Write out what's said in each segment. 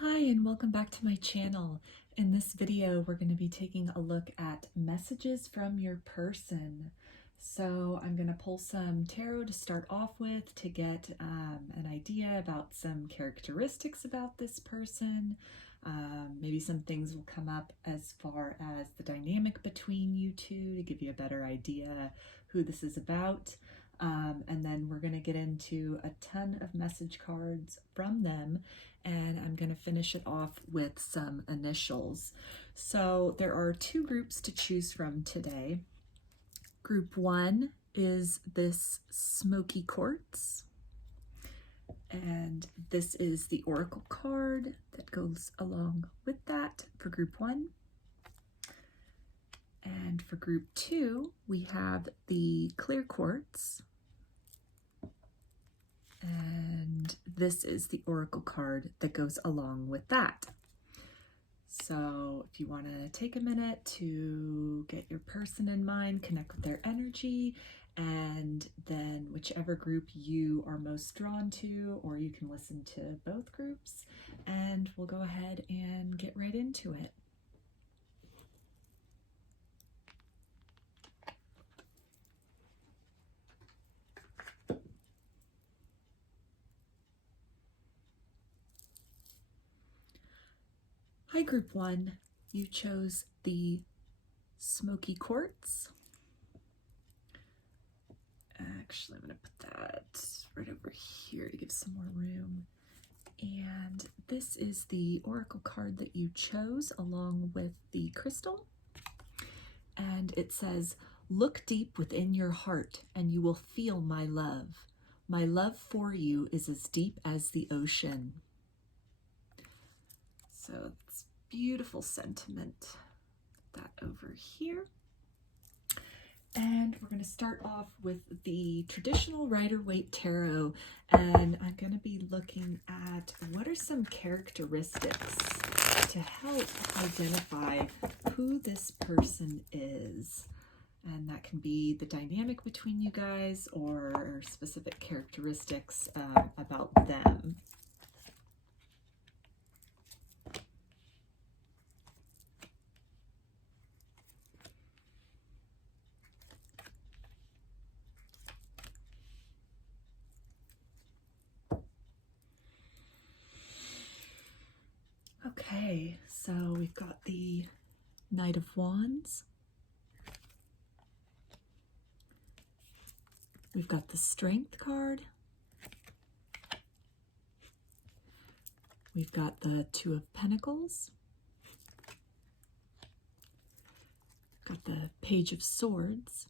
Hi and welcome back to my channel. In this video we're going to be taking a look at messages from your person. So I'm going to pull some tarot to start off with to get an idea about some characteristics about this person. Maybe some things will come up as far as the dynamic between you two to give you a better idea who this is about. And then we're going to get into a ton of message cards from them, and I'm going to finish it off with some initials. So there are two groups to choose from today. Group one is this Smoky Quartz, and this is the Oracle card that goes along with that for group one. And for group two, we have the Clear Quartz, and this is the Oracle card that goes along with that. So if you want to take a minute to get your person in mind, connect with their energy, and then whichever group you are most drawn to, or you can listen to both groups, and we'll go ahead and get right into it. Hi, group one. You chose the Smoky Quartz. Actually, I'm going to put that right over here to give some more room. And this is the Oracle card that you chose along with the crystal. And it says, "Look deep within your heart and you will feel my love. My love for you is as deep as the ocean." So it's beautiful sentiment. Put that over here. And we're going to start off with the traditional Rider-Waite Tarot, and I'm going to be looking at what are some characteristics to help identify who this person is. And that can be the dynamic between you guys or specific characteristics about them. Okay, so we've got the Knight of Wands. We've got the Strength card. We've got the Two of Pentacles. Got the Page of Swords.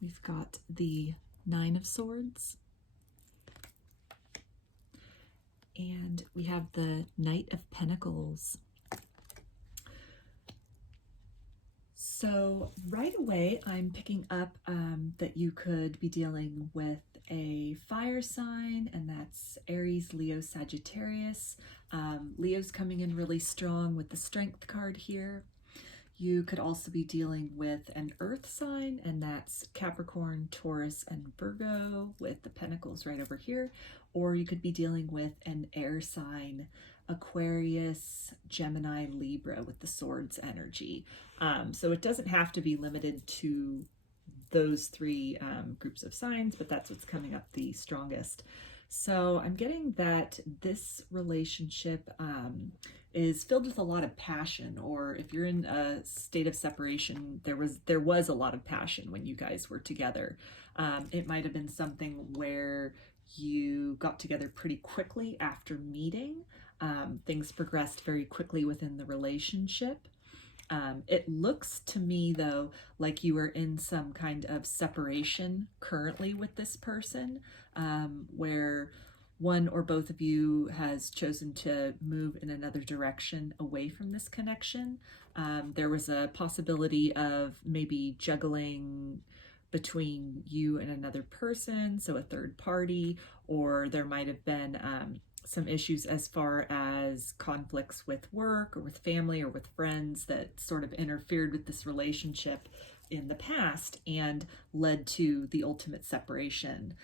We've got the Nine of Swords. And we have the Knight of Pentacles. So right away, I'm picking up that you could be dealing with a fire sign, and that's Aries, Leo, Sagittarius. Leo's coming in really strong with the Strength card here. You could also be dealing with an earth sign, and that's Capricorn, Taurus, and Virgo with the Pentacles right over here. Or you could be dealing with an air sign, Aquarius, Gemini, Libra with the Swords energy. So it doesn't have to be limited to those three groups of signs, but that's what's coming up the strongest. So I'm getting that this relationship is filled with a lot of passion, or if you're in a state of separation, there was a lot of passion when you guys were together. It might have been something where you got together pretty quickly after meeting. Things progressed very quickly within the relationship. It looks to me, though, like you are in some kind of separation currently with this person, where one or both of you has chosen to move in another direction away from this connection. There was a possibility of maybe juggling between you and another person, so a third party, or there might have been some issues as far as conflicts with work or with family or with friends that sort of interfered with this relationship in the past and led to the ultimate separation.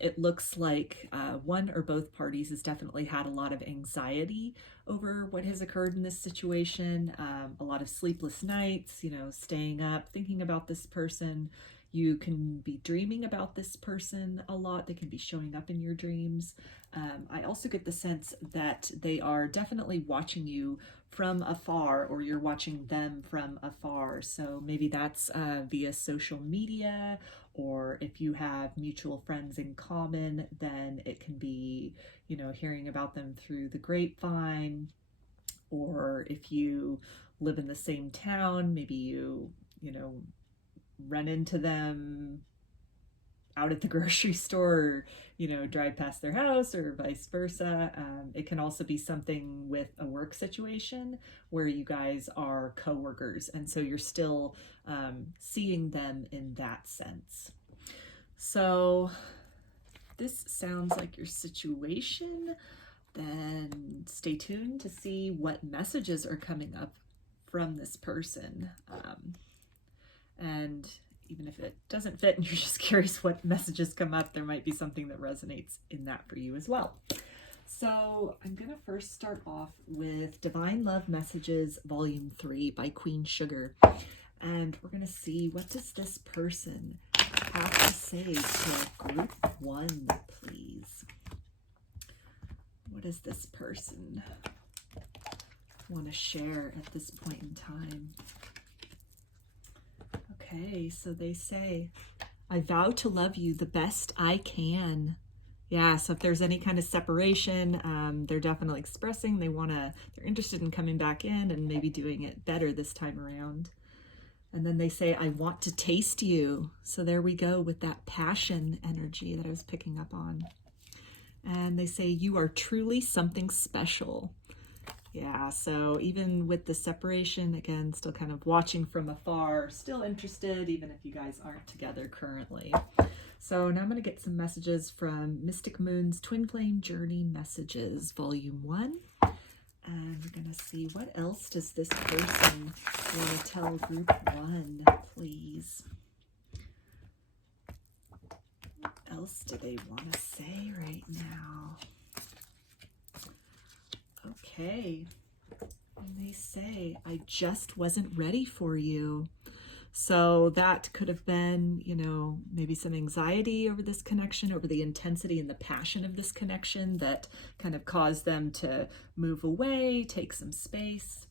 It looks like one or both parties has definitely had a lot of anxiety over what has occurred in this situation, a lot of sleepless nights, staying up, thinking about this person. You can be dreaming about this person a lot. They can be showing up in your dreams. I also get the sense that they are definitely watching you from afar, or you're watching them from afar. So maybe that's via social media, or if you have mutual friends in common, then it can be, hearing about them through the grapevine. Or if you live in the same town, maybe you run into them out at the grocery store, or, drive past their house, or vice versa. It can also be something with a work situation where you guys are co-workers, and so you're still seeing them in that sense. So this sounds like your situation. Then stay tuned to see what messages are coming up from this person. And even if it doesn't fit and you're just curious what messages come up, there might be something that resonates in that for you as well. So I'm going to first start off with Divine Love Messages, Volume 3 by Queen Sugar. And we're going to see, what does this person have to say to Group 1, please? What does this person want to share at this point in time? Okay, so they say, I vow to love you the best I can. Yeah, so if there's any kind of separation, they're definitely expressing they're interested in coming back in and maybe doing it better this time around. And then they say, I want to taste you. So there we go with that passion energy that I was picking up on. And they say, you are truly something special. Yeah, so even with the separation, again, still kind of watching from afar, still interested, even if you guys aren't together currently. So now I'm going to get some messages from Mystic Moon's Twin Flame Journey Messages, Volume 1. And we're going to see, what else does this person want to tell Group 1, please? What else do they want to say right now? Okay, and they say, I just wasn't ready for you. So that could have been, maybe some anxiety over this connection, over the intensity and the passion of this connection that kind of caused them to move away, take some space.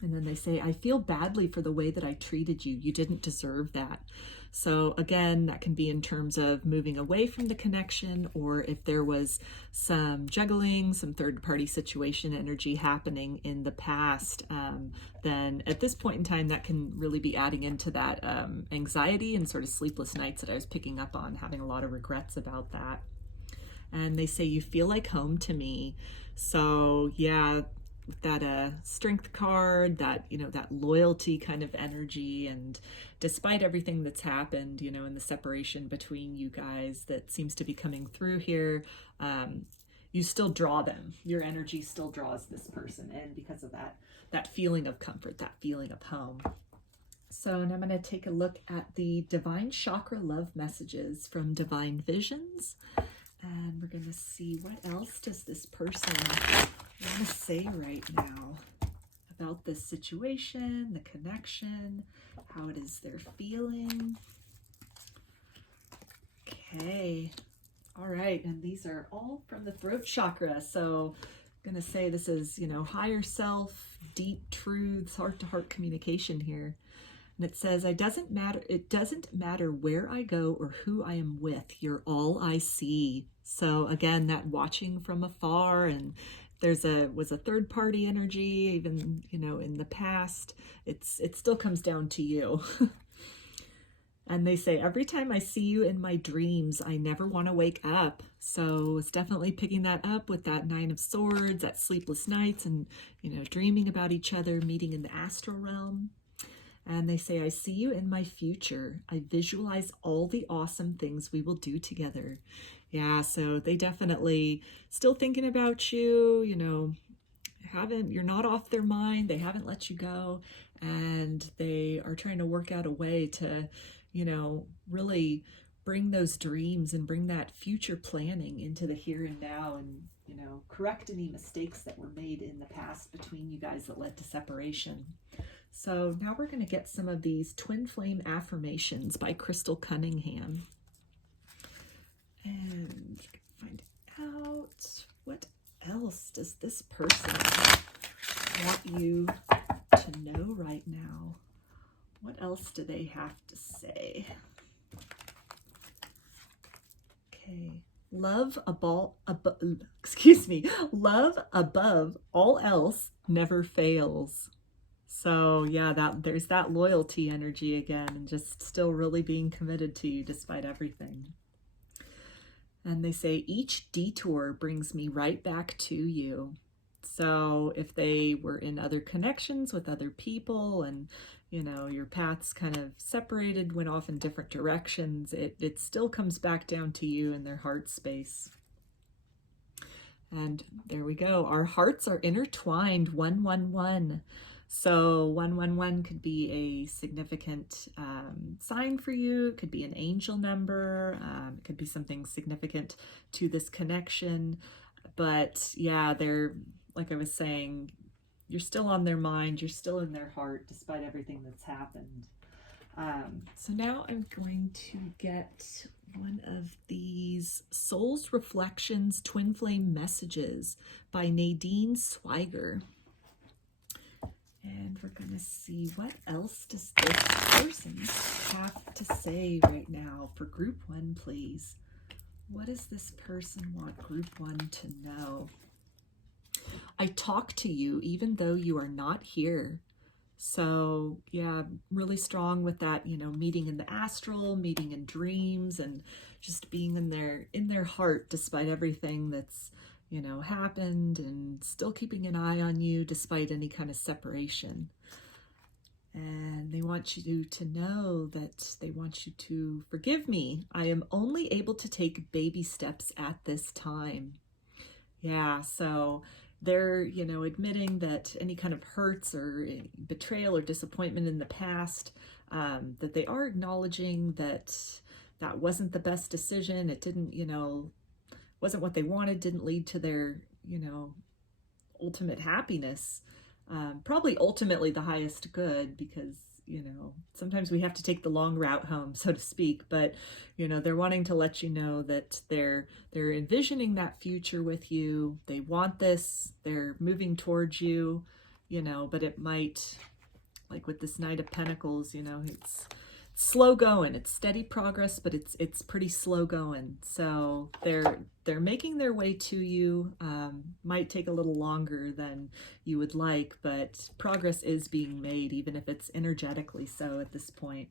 And then they say, I feel badly for the way that I treated you. You didn't deserve that. So again, that can be in terms of moving away from the connection, or if there was some juggling, some third-party situation energy happening in the past, then at this point in time, that can really be adding into that anxiety and sort of sleepless nights that I was picking up on, having a lot of regrets about that. And they say, you feel like home to me. So yeah, that strength card, that that loyalty kind of energy, and despite everything that's happened in the separation between you guys that seems to be coming through here, you still draw them. Your energy still draws this person in because of that feeling of comfort, that feeling of home. So now I'm going to take a look at the Divine Chakra Love Messages from Divine Visions, and we're going to see, what else does this person want to say right now about this situation, the connection, how it is they're feeling. Okay, all right, and these are all from the throat chakra. So I'm going to say this is, higher self, deep truths, heart-to-heart communication here. And it says, it doesn't matter where I go or who I am with, you're all I see. So again, that watching from afar, and was a third party energy, even, in the past, it still comes down to you. And they say, every time I see you in my dreams, I never want to wake up. So it's definitely picking that up with that 9 of Swords, that sleepless nights, and, dreaming about each other, meeting in the astral realm. And they say, I see you in my future. I visualize all the awesome things we will do together. Yeah, so they definitely still thinking about you, you're not off their mind. They haven't let you go. and they are trying to work out a way to, you know, really bring those dreams and bring that future planning into the here and now, and, you know, correct any mistakes that were made in the past between you guys that led to separation. So now we're going to get some of these Twin Flame Affirmations by Crystal Cunningham. And find out, what else does this person want you to know right now? What else do they have to say? Okay. Love above all else never fails. So yeah, there's that loyalty energy again, and just still really being committed to you despite everything. And they say, each detour brings me right back to you. So if they were in other connections with other people, and, you know, your paths kind of separated, went off in different directions, it still comes back down to you in their heart space. And there we go. Our hearts are intertwined, 111. So 111 could be a significant sign for you. It could be an angel number. It could be something significant to this connection. But yeah, they're, like I was saying, you're still on their mind. You're still in their heart despite everything that's happened. So now I'm going to get one of these Soul's Reflections Twin Flame Messages by Nadine Swiger. And we're going to see, what else does this person have to say right now for group one, please? What does this person want group one to know? I talk to you even though you are not here. So yeah, really strong with that, you know, meeting in the astral, meeting in dreams, and just being in their heart despite everything that's, you know, happened, and still keeping an eye on you despite any kind of separation. And they want you to know that they want you to forgive me. I am only able to take baby steps at this time. Yeah, so they're, you know, admitting that any kind of hurts or betrayal or disappointment in the past, that they are acknowledging that that wasn't the best decision. It didn't, you know, wasn't what they wanted, didn't lead to their, you know, ultimate happiness. Probably ultimately the highest good, because, you know, sometimes we have to take the long route home, so to speak. But, you know, they're wanting to let you know that they're envisioning that future with you. They want this. They're moving towards you, you know, but it might, like with this Knight of Pentacles, you know, it's slow going. It's steady progress, but it's pretty slow going. So they're making their way to you. Might take a little longer than you would like, but progress is being made, even if it's energetically so at this point.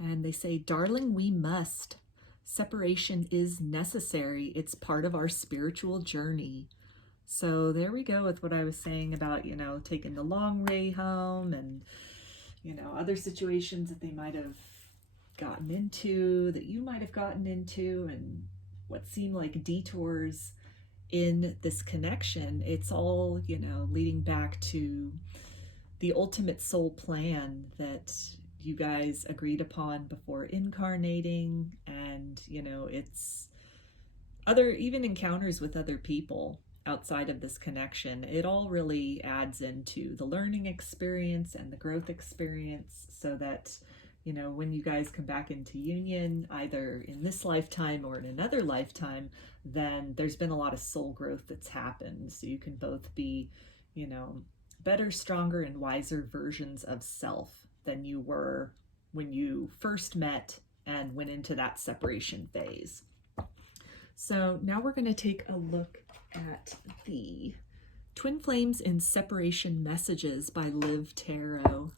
And they say, darling, we must. Separation is necessary. It's part of our spiritual journey. So there we go with what I was saying about, you know, taking the long way home, and, you know, other situations that they might have gotten into, that you might have gotten into, and what seemed like detours in this connection. It's all, you know, leading back to the ultimate soul plan that you guys agreed upon before incarnating. And, you know, it's other, even encounters with other people outside of this connection. It all really adds into the learning experience and the growth experience, so that, you know, when you guys come back into union, either in this lifetime or in another lifetime, then there's been a lot of soul growth that's happened. So you can both be, you know, better, stronger, and wiser versions of self than you were when you first met and went into that separation phase. So now we're going to take a look at the Twin Flames in Separation Messages by Liv Tarot.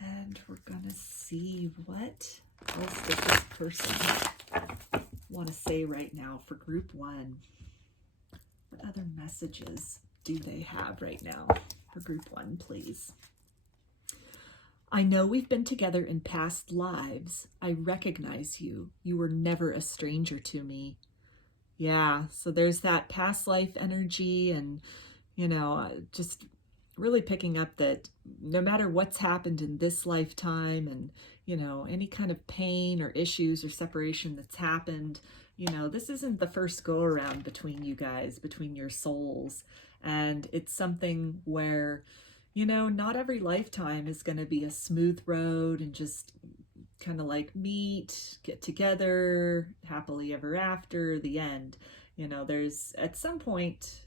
And we're going to see, what else does this person want to say right now for group one? What other messages do they have right now for group one, please? I know we've been together in past lives. I recognize you. You were never a stranger to me. Yeah, so there's that past life energy, and, you know, just really picking up that no matter what's happened in this lifetime and, you know, any kind of pain or issues or separation that's happened, you know, this isn't the first go around between you guys, between your souls. And it's something where, you know, not every lifetime is going to be a smooth road and just kind of like meet, get together, happily ever after, the end. You know, there's at some point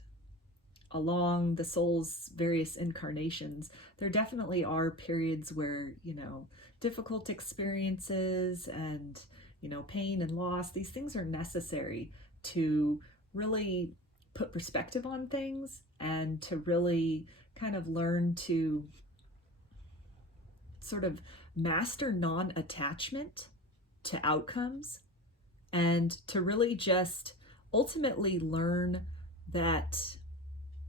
along the soul's various incarnations, there definitely are periods where, you know, difficult experiences and, you know, pain and loss, these things are necessary to really put perspective on things and to really kind of learn to sort of master non-attachment to outcomes and to really just ultimately learn that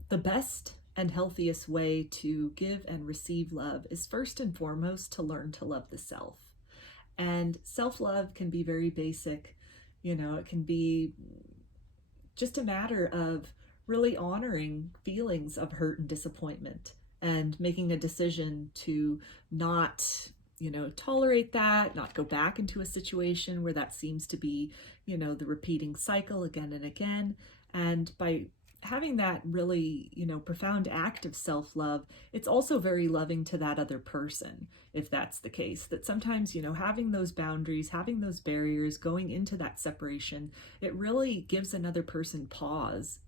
the best and healthiest way to give and receive love is first and foremost to learn to love the self. And self-love can be very basic. You know, it can be just a matter of really honoring feelings of hurt and disappointment and making a decision to not, you know, tolerate that, not go back into a situation where that seems to be, you know, the repeating cycle again and again. And by having that really, you know, profound act of self-love, it's also very loving to that other person, if that's the case. That sometimes, you know, having those boundaries, having those barriers, going into that separation, it really gives another person pause,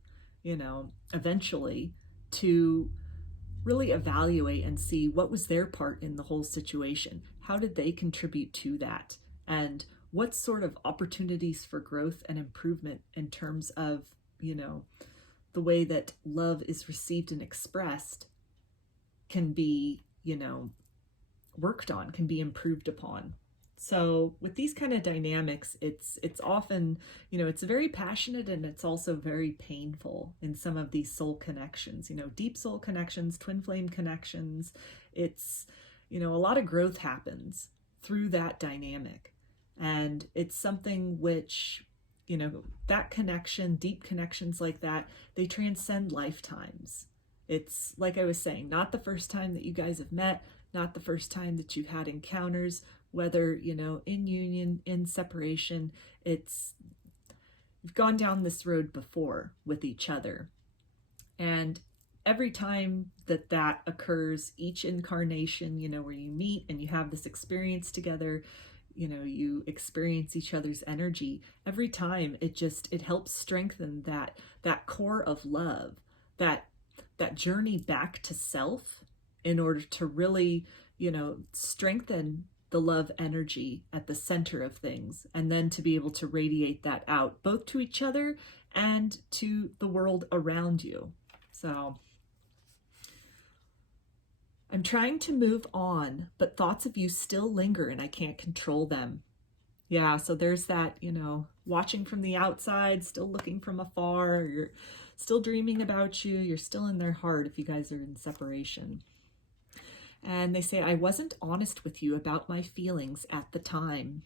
you know, eventually to really evaluate and see what was their part in the whole situation. How did they contribute to that? And what sort of opportunities for growth and improvement in terms of, you know, the way that love is received and expressed can be, you know, worked on, can be improved upon. So with these kind of dynamics, it's often, you know, it's very passionate and it's also very painful in some of these soul connections, you know, deep soul connections, twin flame connections. It's, you know, a lot of growth happens through that dynamic. And it's something which, you know, that connection, deep connections like that, they transcend lifetimes. It's like I was saying, not the first time that you guys have met, not the first time that you've had encounters, whether, you know, in union, in separation, it's, you've gone down this road before with each other. And every time that that occurs, each incarnation, you know, where you meet and you have this experience together, you know, you experience each other's energy, every time it helps strengthen that core of love, that journey back to self in order to really, you know, strengthen the love energy at the center of things, and then to be able to radiate that out both to each other and to the world around you. So I'm trying to move on, but thoughts of you still linger and I can't control them. Yeah, so there's that, you know, watching from the outside, still looking from afar, you're still dreaming about you, you're still in their heart if you guys are in separation. And they say, I wasn't honest with you about my feelings at the time.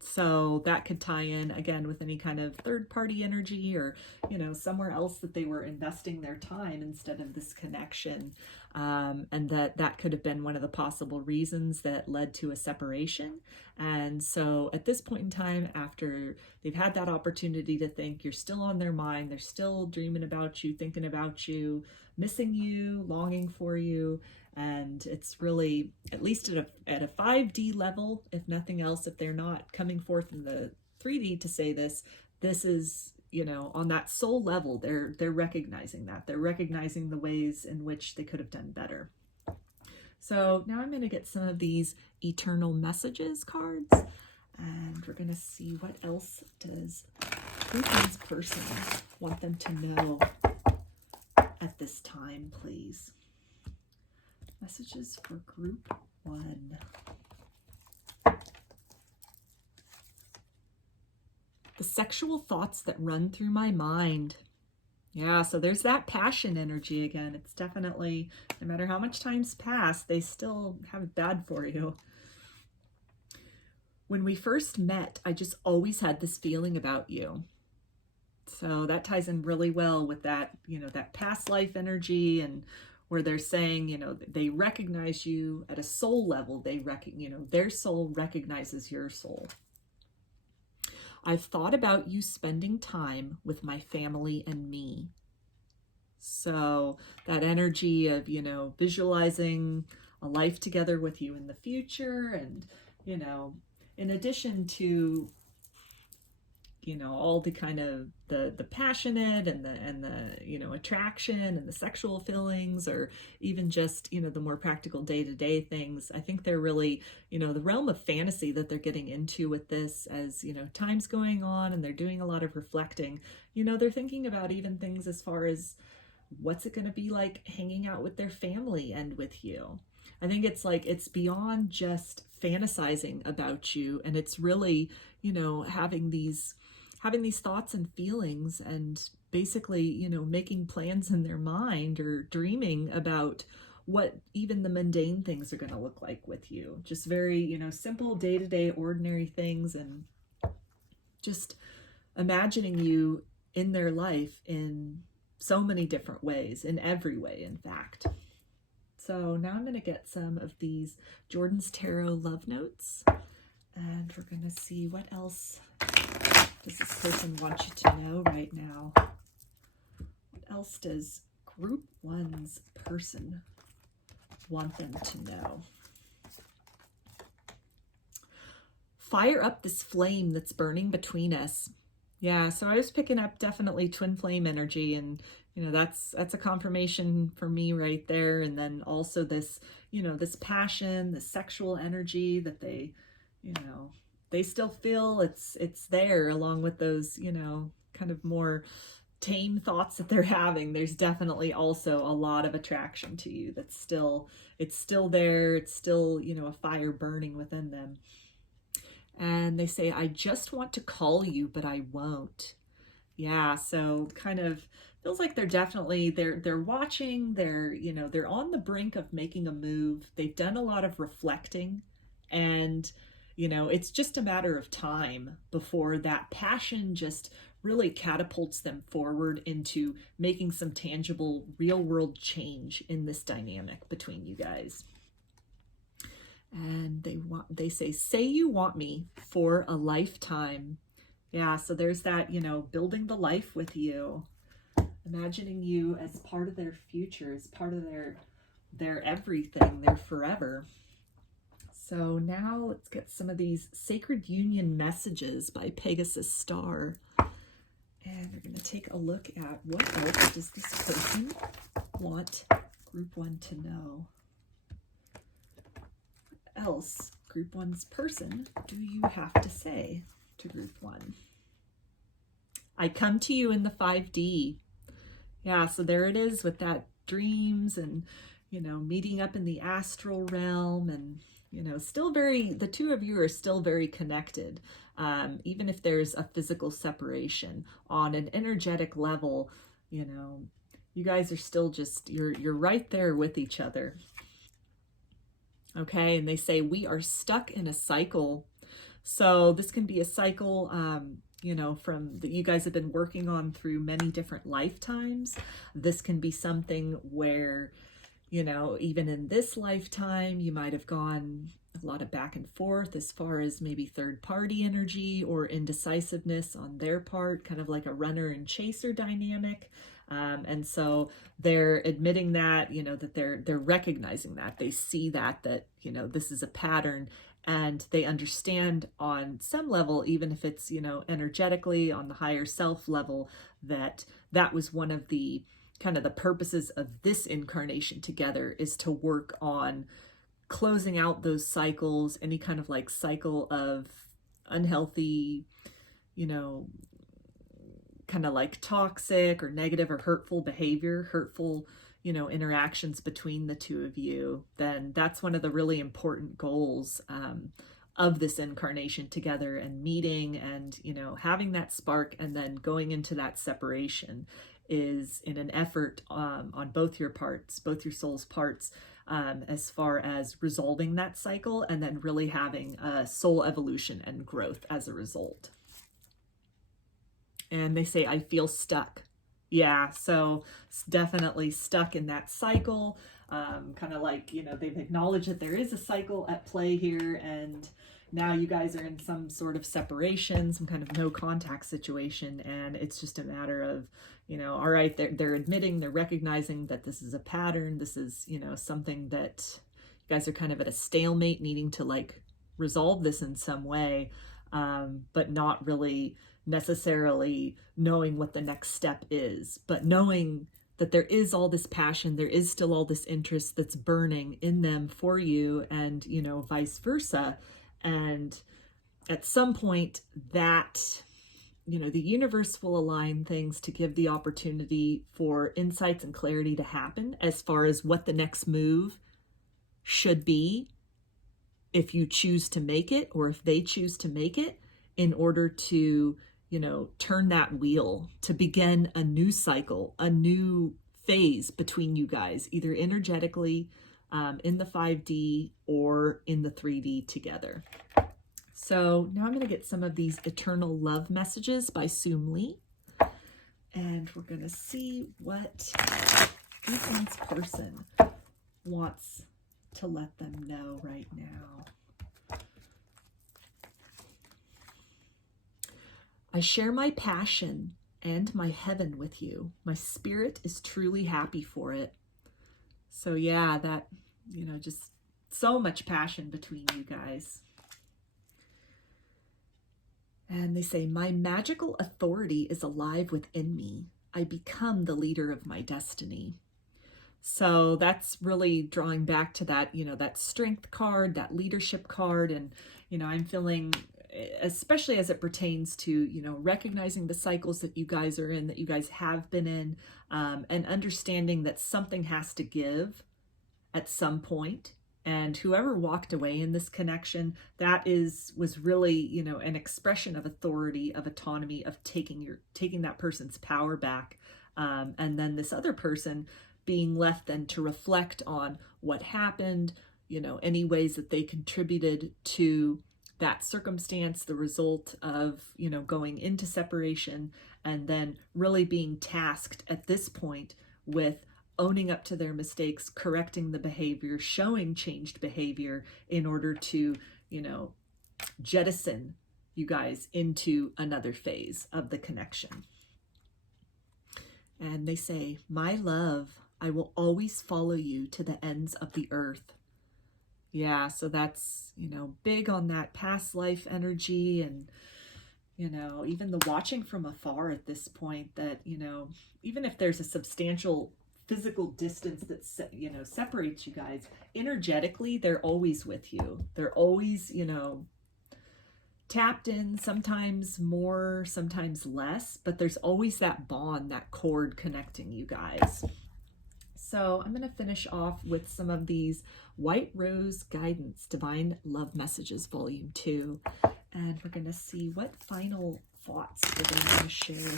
So that could tie in again with any kind of third party energy or, you know, somewhere else that they were investing their time instead of this connection. And that could have been one of the possible reasons that led to a separation. And so at this point in time, after they've had that opportunity to think, you're still on their mind, they're still dreaming about you, thinking about you, missing you, longing for you. And it's really, at least at a 5D level, if nothing else, if they're not coming forth in the 3D to say this is, you know, on that soul level, they're recognizing that. They're recognizing the ways in which they could have done better. So now I'm going to get some of these eternal messages cards, and we're going to see what else does this person want them to know at this time, please. Messages for group 1. The sexual thoughts that run through my mind. Yeah, so there's that passion energy again. It's definitely, no matter how much time's passed, they still have it bad for you. When we first met, I just always had this feeling about you. So that ties in really well with that, you know, that past life energy and where they're saying, you know, they recognize you at a soul level. Their soul recognizes your soul. I've thought about you spending time with my family and me. So that energy of, you know, visualizing a life together with you in the future, and, you know, in addition to, you know, all the kind of the passionate and the you know, attraction and the sexual feelings, or even just, you know, the more practical day-to-day things. I think they're really, you know, the realm of fantasy that they're getting into with this, as, you know, time's going on and they're doing a lot of reflecting. You know, they're thinking about even things as far as what's it going to be like hanging out with their family and with you. I think it's like, it's beyond just fantasizing about you, and it's really, you know, having these thoughts and feelings, and basically, you know, making plans in their mind or dreaming about what even the mundane things are going to look like with you. Just very, you know, simple day-to-day ordinary things, and just imagining you in their life in so many different ways, in every way, in fact. So now I'm going to get some of these Jordan's Tarot love notes, and we're going to see what else does this person want you to know right now. What else does group one's person want them to know? Fire up this flame that's burning between us. Yeah, so I was picking up definitely twin flame energy, and, you know, that's a confirmation for me right there. And then also this, you know, this passion, this sexual energy that they, you know, they still feel it's there, along with those, you know, kind of more tame thoughts that they're having. There's definitely also a lot of attraction to you that's still, it's still there. It's still, you know, a fire burning within them. And they say, I just want to call you, but I won't. Yeah, so kind of feels like they're definitely, they're watching, they're, you know, they're on the brink of making a move. They've done a lot of reflecting, and, you know, it's just a matter of time before that passion just really catapults them forward into making some tangible, real world change in this dynamic between you guys. And they say you want me for a lifetime. Yeah, so there's that, you know, building the life with you, imagining you as part of their future, as part of their everything, their forever. So now let's get some of these Sacred Union messages by Pegasus Star. And we're going to take a look at what else does this person want group one to know. What else, group one's person, do you have to say to group one? I come to you in the 5D. Yeah, so there it is with that dreams and, you know, meeting up in the astral realm, and, you know, still very, the two of you are still very connected. Even if there's a physical separation, on an energetic level, you know, you guys are still just, you're right there with each other. Okay, and they say we are stuck in a cycle. So this can be a cycle, you know, from that you guys have been working on through many different lifetimes. This can be something where, you know, even in this lifetime, you might have gone a lot of back and forth as far as maybe third party energy or indecisiveness on their part, kind of like a runner and chaser dynamic. And so they're admitting that, you know, that they're recognizing that, they see that, you know, this is a pattern, and they understand on some level, even if it's, you know, energetically on the higher self level, that was one of the kind of the purposes of this incarnation together, is to work on closing out those cycles, any kind of like cycle of unhealthy, you know, kind of like toxic or negative or hurtful behavior, hurtful, you know, interactions between the two of you. Then that's one of the really important goals of this incarnation together, and meeting and, you know, having that spark and then going into that separation is in an effort on both your parts, both your soul's parts, as far as resolving that cycle and then really having a soul evolution and growth as a result. And they say, I feel stuck. Yeah, so it's definitely stuck in that cycle. Kind of like, you know, they've acknowledged that there is a cycle at play here, and now you guys are in some sort of separation, some kind of no contact situation, and it's just a matter of, you know, all right, they're admitting, they're recognizing that this is a pattern, this is, you know, something that you guys are kind of at a stalemate, needing to like resolve this in some way, but not really necessarily knowing what the next step is, but knowing that there is all this passion, there is still all this interest that's burning in them for you, and, you know, vice versa. And at some point that, you know, the universe will align things to give the opportunity for insights and clarity to happen as far as what the next move should be, if you choose to make it, or if they choose to make it, in order to, you know, turn that wheel to begin a new cycle, a new phase between you guys, either energetically, in the 5D or in the 3D together. So now I'm going to get some of these eternal love messages by Sumlee, and we're going to see what Ethan's person wants to let them know right now. I share my passion and my heaven with you. My spirit is truly happy for it. So yeah, that, you know, just so much passion between you guys. And they say, my magical authority is alive within me. I become the leader of my destiny. So that's really drawing back to that, you know, that strength card, that leadership card. And, you know, I'm feeling, especially as it pertains to, you know, recognizing the cycles that you guys are in, that you guys have been in, and understanding that something has to give at some point. And whoever walked away in this connection, that was really, you know, an expression of authority, of autonomy, of taking that person's power back. And then this other person being left then to reflect on what happened, you know, any ways that they contributed to that circumstance, the result of, you know, going into separation, and then really being tasked at this point with owning up to their mistakes, correcting the behavior, showing changed behavior in order to, you know, jettison you guys into another phase of the connection. And they say, my love, I will always follow you to the ends of the earth. Yeah, so that's, you know, big on that past life energy, and, you know, even the watching from afar at this point, that, you know, even if there's a substantial physical distance that, you know, separates you guys, energetically, they're always with you. They're always, you know, tapped in, sometimes more, sometimes less, but there's always that bond, that cord connecting you guys. So I'm going to finish off with some of these White Rose Guidance Divine Love Messages Volume 2. And we're going to see what final thoughts they're going to share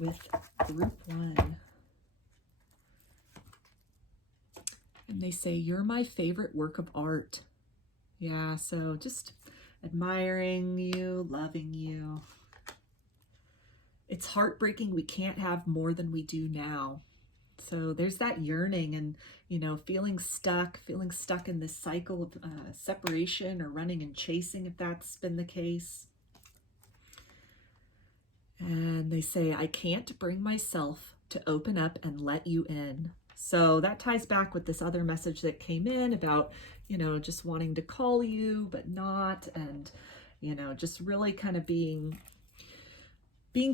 with Group 1. And they say, you're my favorite work of art. Yeah, so just admiring you, loving you. It's heartbreaking we can't have more than we do now. So there's that yearning and, you know, feeling stuck in this cycle of separation, or running and chasing, if that's been the case. And they say, I can't bring myself to open up and let you in. So that ties back with this other message that came in about, you know, just wanting to call you, but not, and, you know, just really kind of being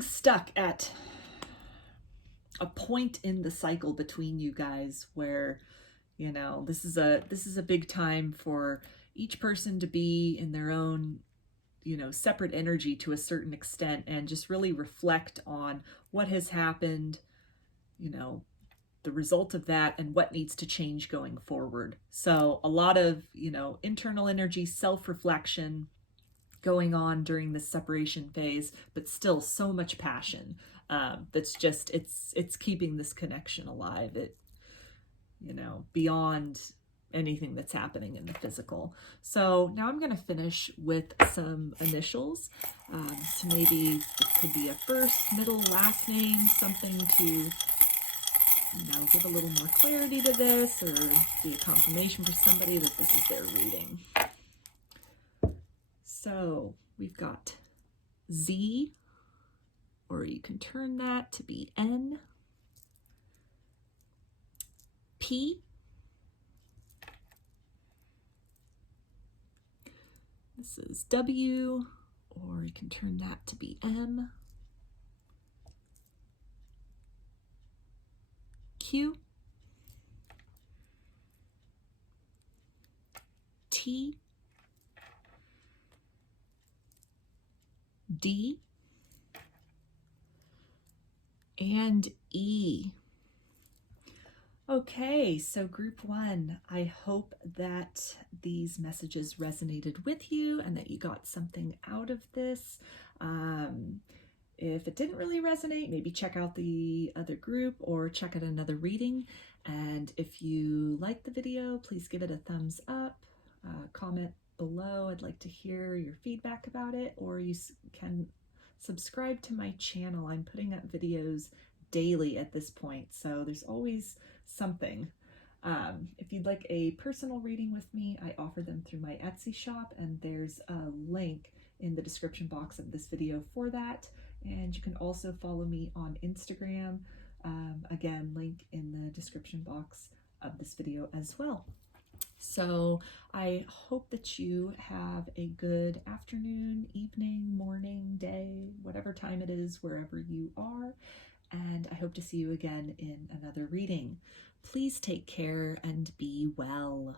stuck at a point in the cycle between you guys where, you know, this is a big time for each person to be in their own, you know, separate energy to a certain extent, and just really reflect on what has happened, you know, the result of that, and what needs to change going forward. So a lot of, you know, internal energy, self-reflection going on during this separation phase, but still so much passion. That's just, it's keeping this connection alive. It, you know, beyond anything that's happening in the physical. So now I'm going to finish with some initials to maybe could be a first, middle, last name, something to, you know, give a little more clarity to this, or be a confirmation for somebody that this is their reading. So we've got Z, or you can turn that to be N, P, this is W, or you can turn that to be M, Q, T, D, and E. Okay, so group one, I hope that these messages resonated with you and that you got something out of this. If it didn't really resonate, maybe check out the other group or check out another reading. And if you like the video, please give it a thumbs up, comment below. I'd like to hear your feedback about it, or you can subscribe to my channel. I'm putting up videos daily at this point, so there's always something. If you'd like a personal reading with me, I offer them through my Etsy shop, and there's a link in the description box of this video for that. And you can also follow me on Instagram. Again, link in the description box of this video as well. So I hope that you have a good afternoon, evening, morning, day, whatever time it is, wherever you are. And I hope to see you again in another reading. Please take care and be well.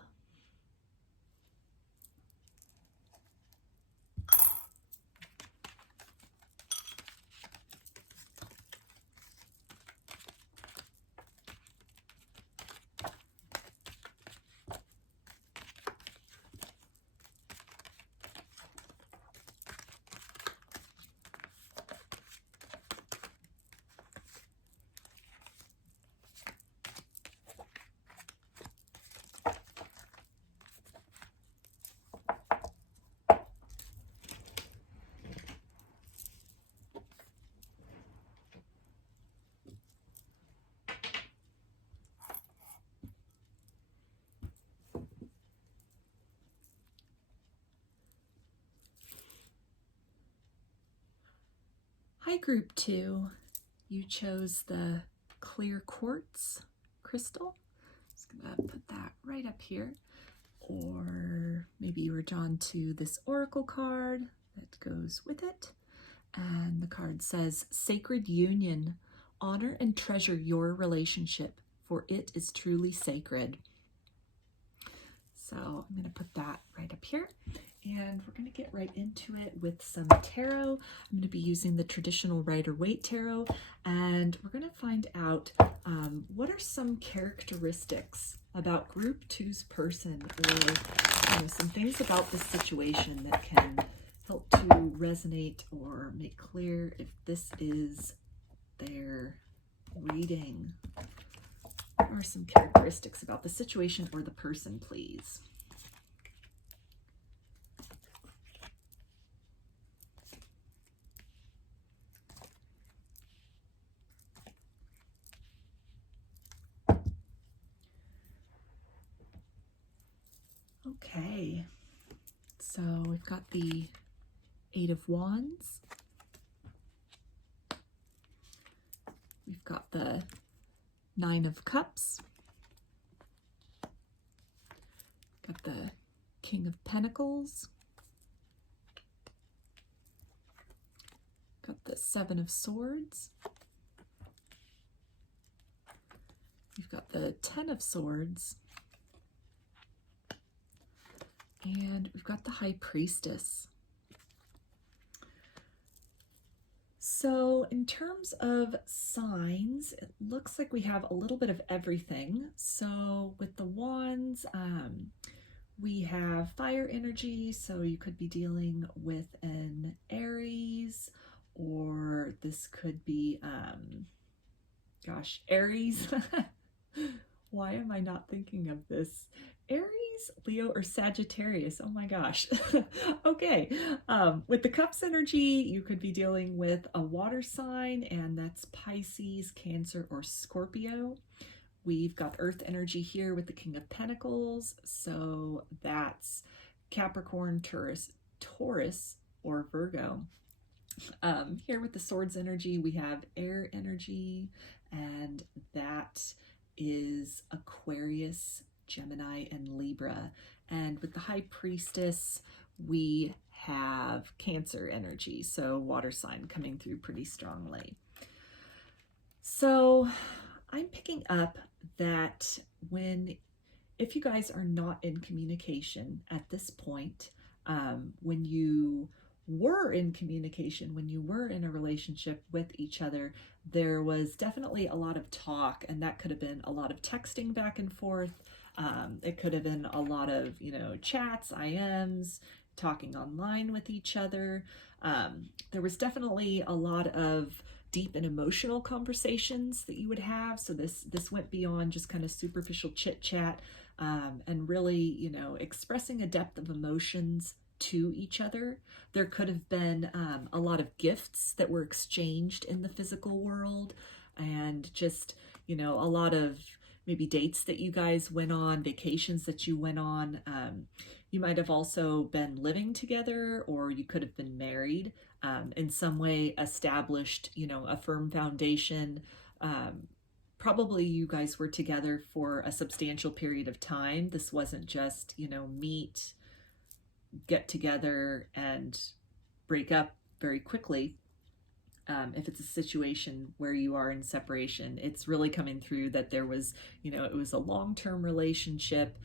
Hi, group two. You chose the clear quartz crystal. Just gonna put that right up here. Or maybe you were drawn to this oracle card that goes with it. And the card says, Sacred Union, honor and treasure your relationship, for it is truly sacred. So I'm going to put that right up here. And we're going to get right into it with some tarot. I'm going to be using the traditional Rider-Waite Tarot, and we're going to find out what are some characteristics about group two's person, or some things about this situation that can help to resonate or make clear if this is their reading. What are some characteristics about the situation or the person, please? Okay, so we've got the Eight of Wands. We've got the Nine of Cups. Got the King of Pentacles. Got the Seven of Swords. We've got the Ten of Swords. And we've got the High Priestess. So in terms of signs, it looks like we have a little bit of everything. So with the Wands, we have fire energy, so you could be dealing with an Aries, or this could be, Aries. Why am I not thinking of this? Aries Pisces, Leo, or Sagittarius. Oh my gosh. Okay. With the Cups energy, you could be dealing with a water sign, and that's Pisces, Cancer, or Scorpio. We've got Earth energy here with the King of Pentacles, so that's Capricorn, Taurus, or Virgo. Here with the Swords energy, we have air energy, and that is Aquarius, Gemini, and Libra. And with the High Priestess, we have Cancer energy, so water sign coming through pretty strongly. So I'm picking up that if you guys are not in communication at this point, when you were in communication, when you were in a relationship with each other, there was definitely a lot of talk, and that could have been a lot of texting back and forth. It could have been a lot of, chats, IMs, talking online with each other. There was definitely a lot of deep and emotional conversations that you would have. So this went beyond just kind of superficial chit chat, and really, expressing a depth of emotions to each other. There could have been a lot of gifts that were exchanged in the physical world, and just, a lot of maybe dates that you guys went on, vacations that you went on. You might have also been living together, or you could have been married, in some way established, a firm foundation. Probably you guys were together for a substantial period of time. This wasn't just, meet, get together, and break up very quickly. If it's a situation where you are in separation, it's really coming through that there was, it was a long-term relationship,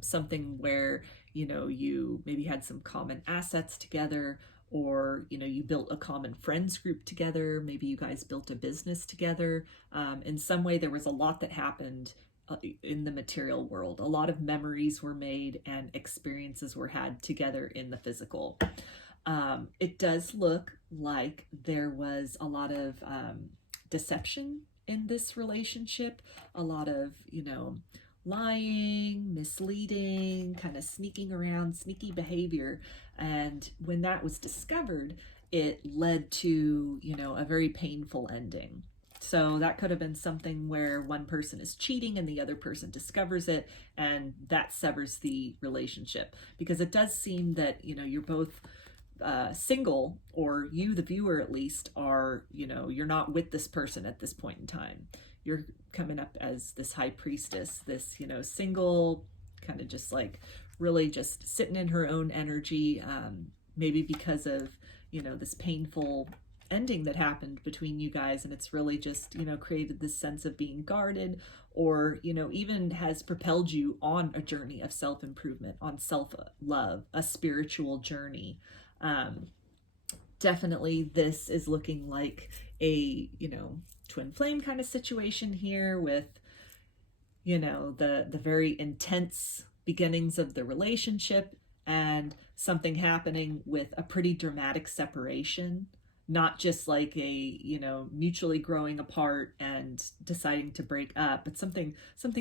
something where, you maybe had some common assets together, or, you built a common friends group together. Maybe you guys built a business together. In some way, there was a lot that happened in the material world. A lot of memories were made and experiences were had together in the physical. It does look like there was a lot of deception in this relationship, a lot of, lying, misleading, kind of sneaking around, sneaky behavior. And when that was discovered, it led to, a very painful ending. So that could have been something where one person is cheating and the other person discovers it, and that severs the relationship. Because it does seem that, you're both single, or you, the viewer at least, are, you're not with this person at this point in time. You're coming up as this High Priestess, this, single, kind of just like really just sitting in her own energy, maybe because of, this painful ending that happened between you guys, and it's really just, created this sense of being guarded, or, even has propelled you on a journey of self-improvement, on self-love, a spiritual journey. Definitely this is looking like a, twin flame kind of situation here with, the very intense beginnings of the relationship, and something happening with a pretty dramatic separation, not just like a, mutually growing apart and deciding to break up, but something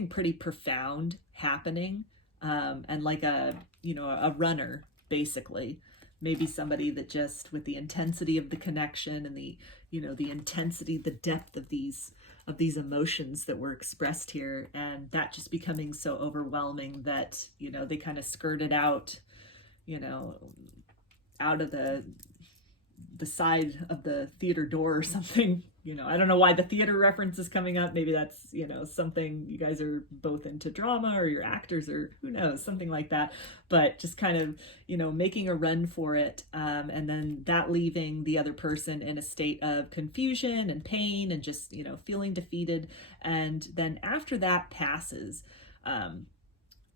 pretty profound happening, and like a runner, basically. Maybe somebody that just, with the intensity of the connection and the, the intensity, the depth of these emotions that were expressed here, and that just becoming so overwhelming that, they kind of skirted out, out of the side of the theater door or something. I don't know why the theater reference is coming up. Maybe that's, something you guys are both into drama, or you're actors, or who knows, something like that. But just kind of, making a run for it. And then that leaving the other person in a state of confusion and pain, and just, feeling defeated. And then after that passes,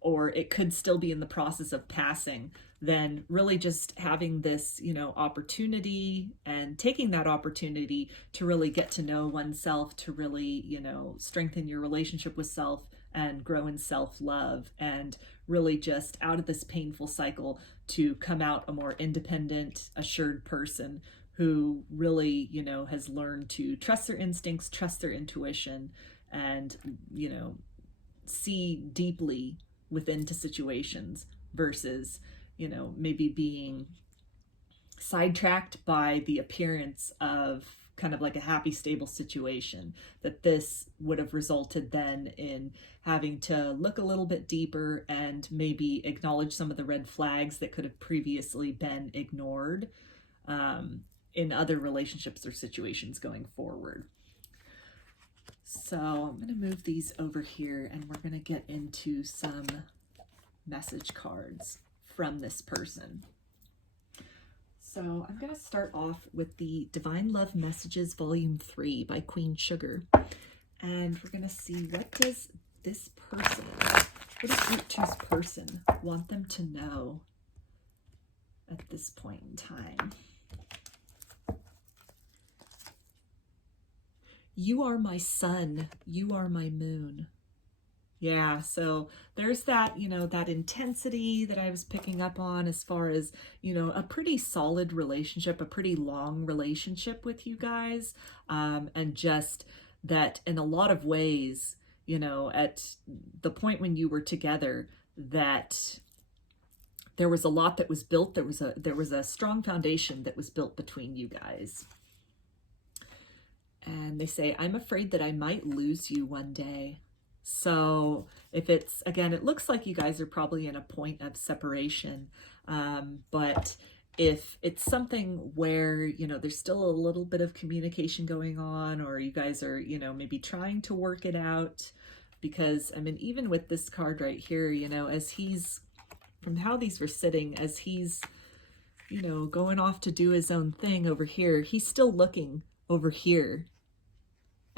or it could still be in the process of passing, then really just having this, opportunity, and taking that opportunity to really get to know oneself, to really, strengthen your relationship with self and grow in self-love, and really just out of this painful cycle to come out a more independent, assured person who really, has learned to trust their instincts, trust their intuition, and, see deeply within to situations versus, you know, maybe being sidetracked by the appearance of kind of like a happy, stable situation, that this would have resulted then in having to look a little bit deeper and maybe acknowledge some of the red flags that could have previously been ignored in other relationships or situations going forward. So I'm going to move these over here and we're going to get into some message cards from this person. So I'm going to start off with the Divine Love Messages Volume 3 by Queen Sugar. And we're going to see, what does this person, what does Group 2's person want them to know at this point in time? You are my sun, you are my moon. Yeah, so there's that, you know, that intensity that I was picking up on as far as, you know, a pretty solid relationship, a pretty long relationship with you guys. And just that in a lot of ways, you know, at the point when you were together, that there was a lot that was built. There was a strong foundation that was built between you guys. And they say, I'm afraid that I might lose you one day. So if it's, again, it looks like you guys are probably in a point of separation. But if it's something where, you know, there's still a little bit of communication going on, or you guys are, you know, maybe trying to work it out, because, I mean, even with this card right here, you know, as he's, from how these were sitting, as he's, you know, going off to do his own thing over here, he's still looking over here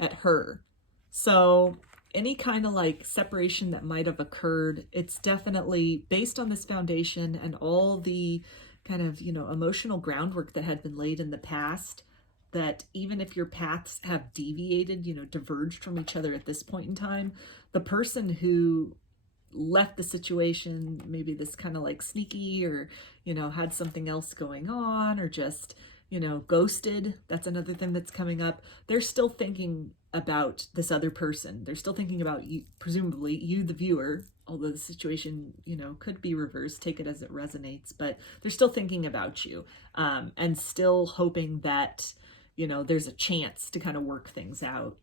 at her. So any kind of like separation that might have occurred, it's definitely based on this foundation and all the kind of, you know, emotional groundwork that had been laid in the past, that even if your paths have deviated, you know, diverged from each other at this point in time, the person who left the situation, maybe this kind of like sneaky, or, you know, had something else going on, or just, you know, ghosted, that's another thing that's coming up. They're still thinking about this other person. They're still thinking about you, presumably you, the viewer, although the situation, you know, could be reversed, take it as it resonates, but they're still thinking about you, and still hoping that, you know, there's a chance to kind of work things out.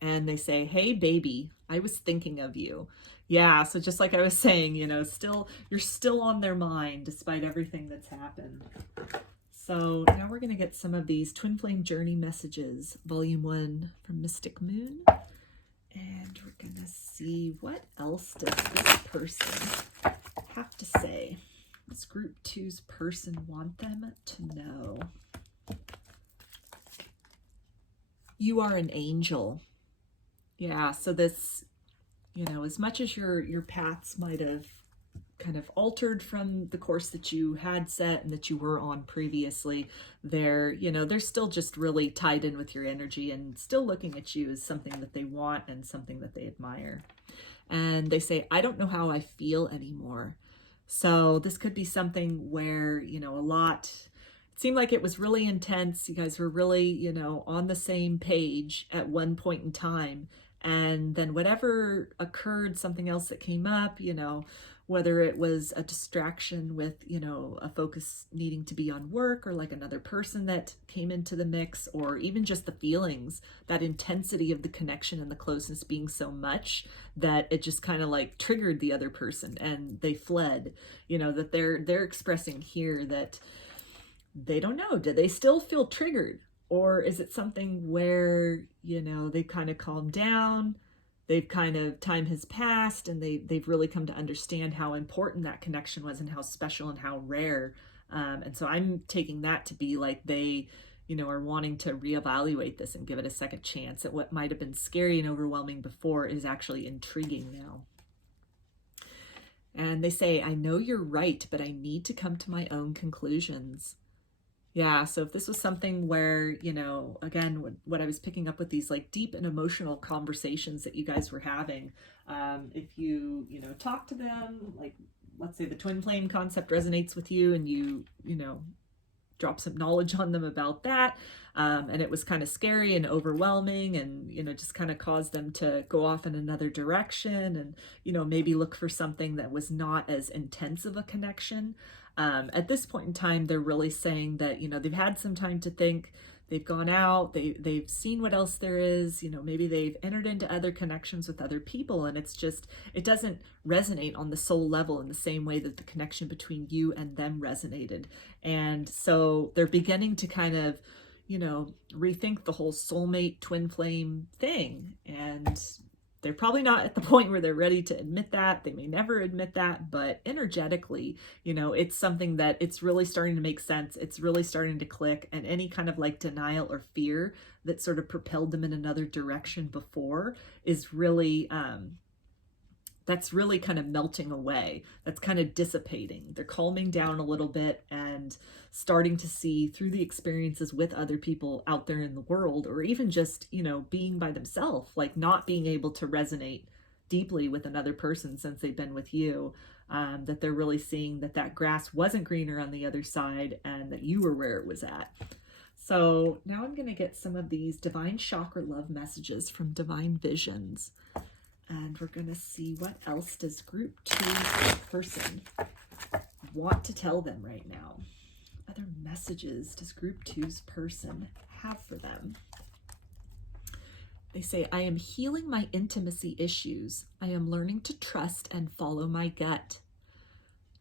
And they say, hey, baby, I was thinking of you. Yeah, so just like I was saying, you know, still, you're still on their mind despite everything that's happened. So now we're going to get some of these Twin Flame Journey Messages, Volume 1 from Mystic Moon. And we're going to see, what else does this person have to say? Does Group 2's person want them to know? You are an angel. Yeah, so this, you know, as much as your paths might have kind of altered from the course that you had set and that you were on previously, they're, you know, they're still just really tied in with your energy and still looking at you as something that they want and something that they admire. And they say, I don't know how I feel anymore. So this could be something where, you know, it seemed like it was really intense. You guys were really, you know, on the same page at one point in time. And then whatever occurred, something else that came up, you know, whether it was a distraction with, you know, a focus needing to be on work, or like another person that came into the mix, or even just the feelings, that intensity of the connection and the closeness being so much that it just kind of like triggered the other person and they fled, you know, that they're expressing here that they don't know, do they still feel triggered? Or is it something where, you know, they kind of calmed down, they've kind of, time has passed, and they've really come to understand how important that connection was and how special and how rare. And so I'm taking that to be like they, you know, are wanting to reevaluate this and give it a second chance, that what might have been scary and overwhelming before is actually intriguing now. And they say, I know you're right, but I need to come to my own conclusions. Yeah, so if this was something where, you know, again, what I was picking up with these like deep and emotional conversations that you guys were having, if you know, talk to them, like, let's say the twin flame concept resonates with you and you know, drop some knowledge on them about that. And it was kind of scary and overwhelming, and, you know, just kind of caused them to go off in another direction and, you know, maybe look for something that was not as intense of a connection. At this point in time, they're really saying that, you know, they've had some time to think. They've gone out, they've seen what else there is, you know, maybe they've entered into other connections with other people, and it's just, it doesn't resonate on the soul level in the same way that the connection between you and them resonated. And so they're beginning to kind of, you know, rethink the whole soulmate twin flame thing. And they're probably not at the point where they're ready to admit that. They may never admit that, but energetically, you know, it's something that it's really starting to make sense. It's really starting to click, and any kind of like denial or fear that sort of propelled them in another direction before is really, that's really kind of melting away. That's kind of dissipating. They're calming down a little bit and starting to see through the experiences with other people out there in the world, or even just, you know, being by themselves, like not being able to resonate deeply with another person since they've been with you, that they're really seeing that that grass wasn't greener on the other side and that you were where it was at. So now I'm going to get some of these divine chakra love messages from Divine Visions. And we're going to see what else does group 2 person want to tell them right now. Other messages does group 2's person have for them? They say, I am healing my intimacy issues. I am learning to trust and follow my gut.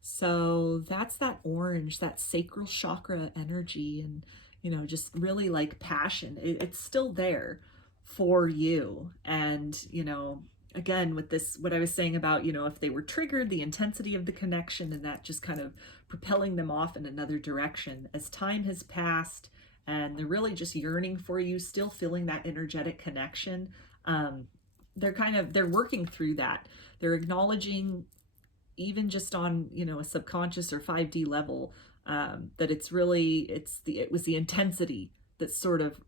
So that's that orange, that sacral chakra energy, and, you know, just really like passion. It's still there for you. And, you know, again, with this, what I was saying about, you know, if they were triggered, the intensity of the connection and that just kind of propelling them off in another direction. As time has passed and they're really just yearning for you, still feeling that energetic connection, they're working through that. They're acknowledging, even just on, you know, a subconscious or 5D level, that it's really, it was the intensity that sort of,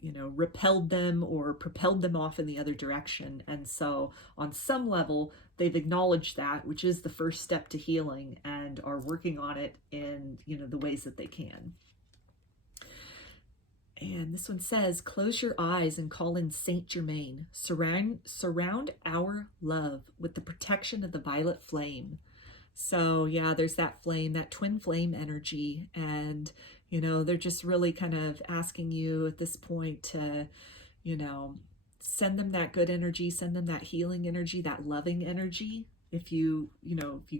you know, repelled them or propelled them off in the other direction. And so on some level, they've acknowledged that, which is the first step to healing, and are working on it in, you know, the ways that they can. And this one says, close your eyes and call in Saint Germain. Surround our love with the protection of the violet flame. So yeah, there's that flame, that twin flame energy. And, you know, they're just really kind of asking you at this point to, you know, send them that good energy, send them that healing energy, that loving energy, if you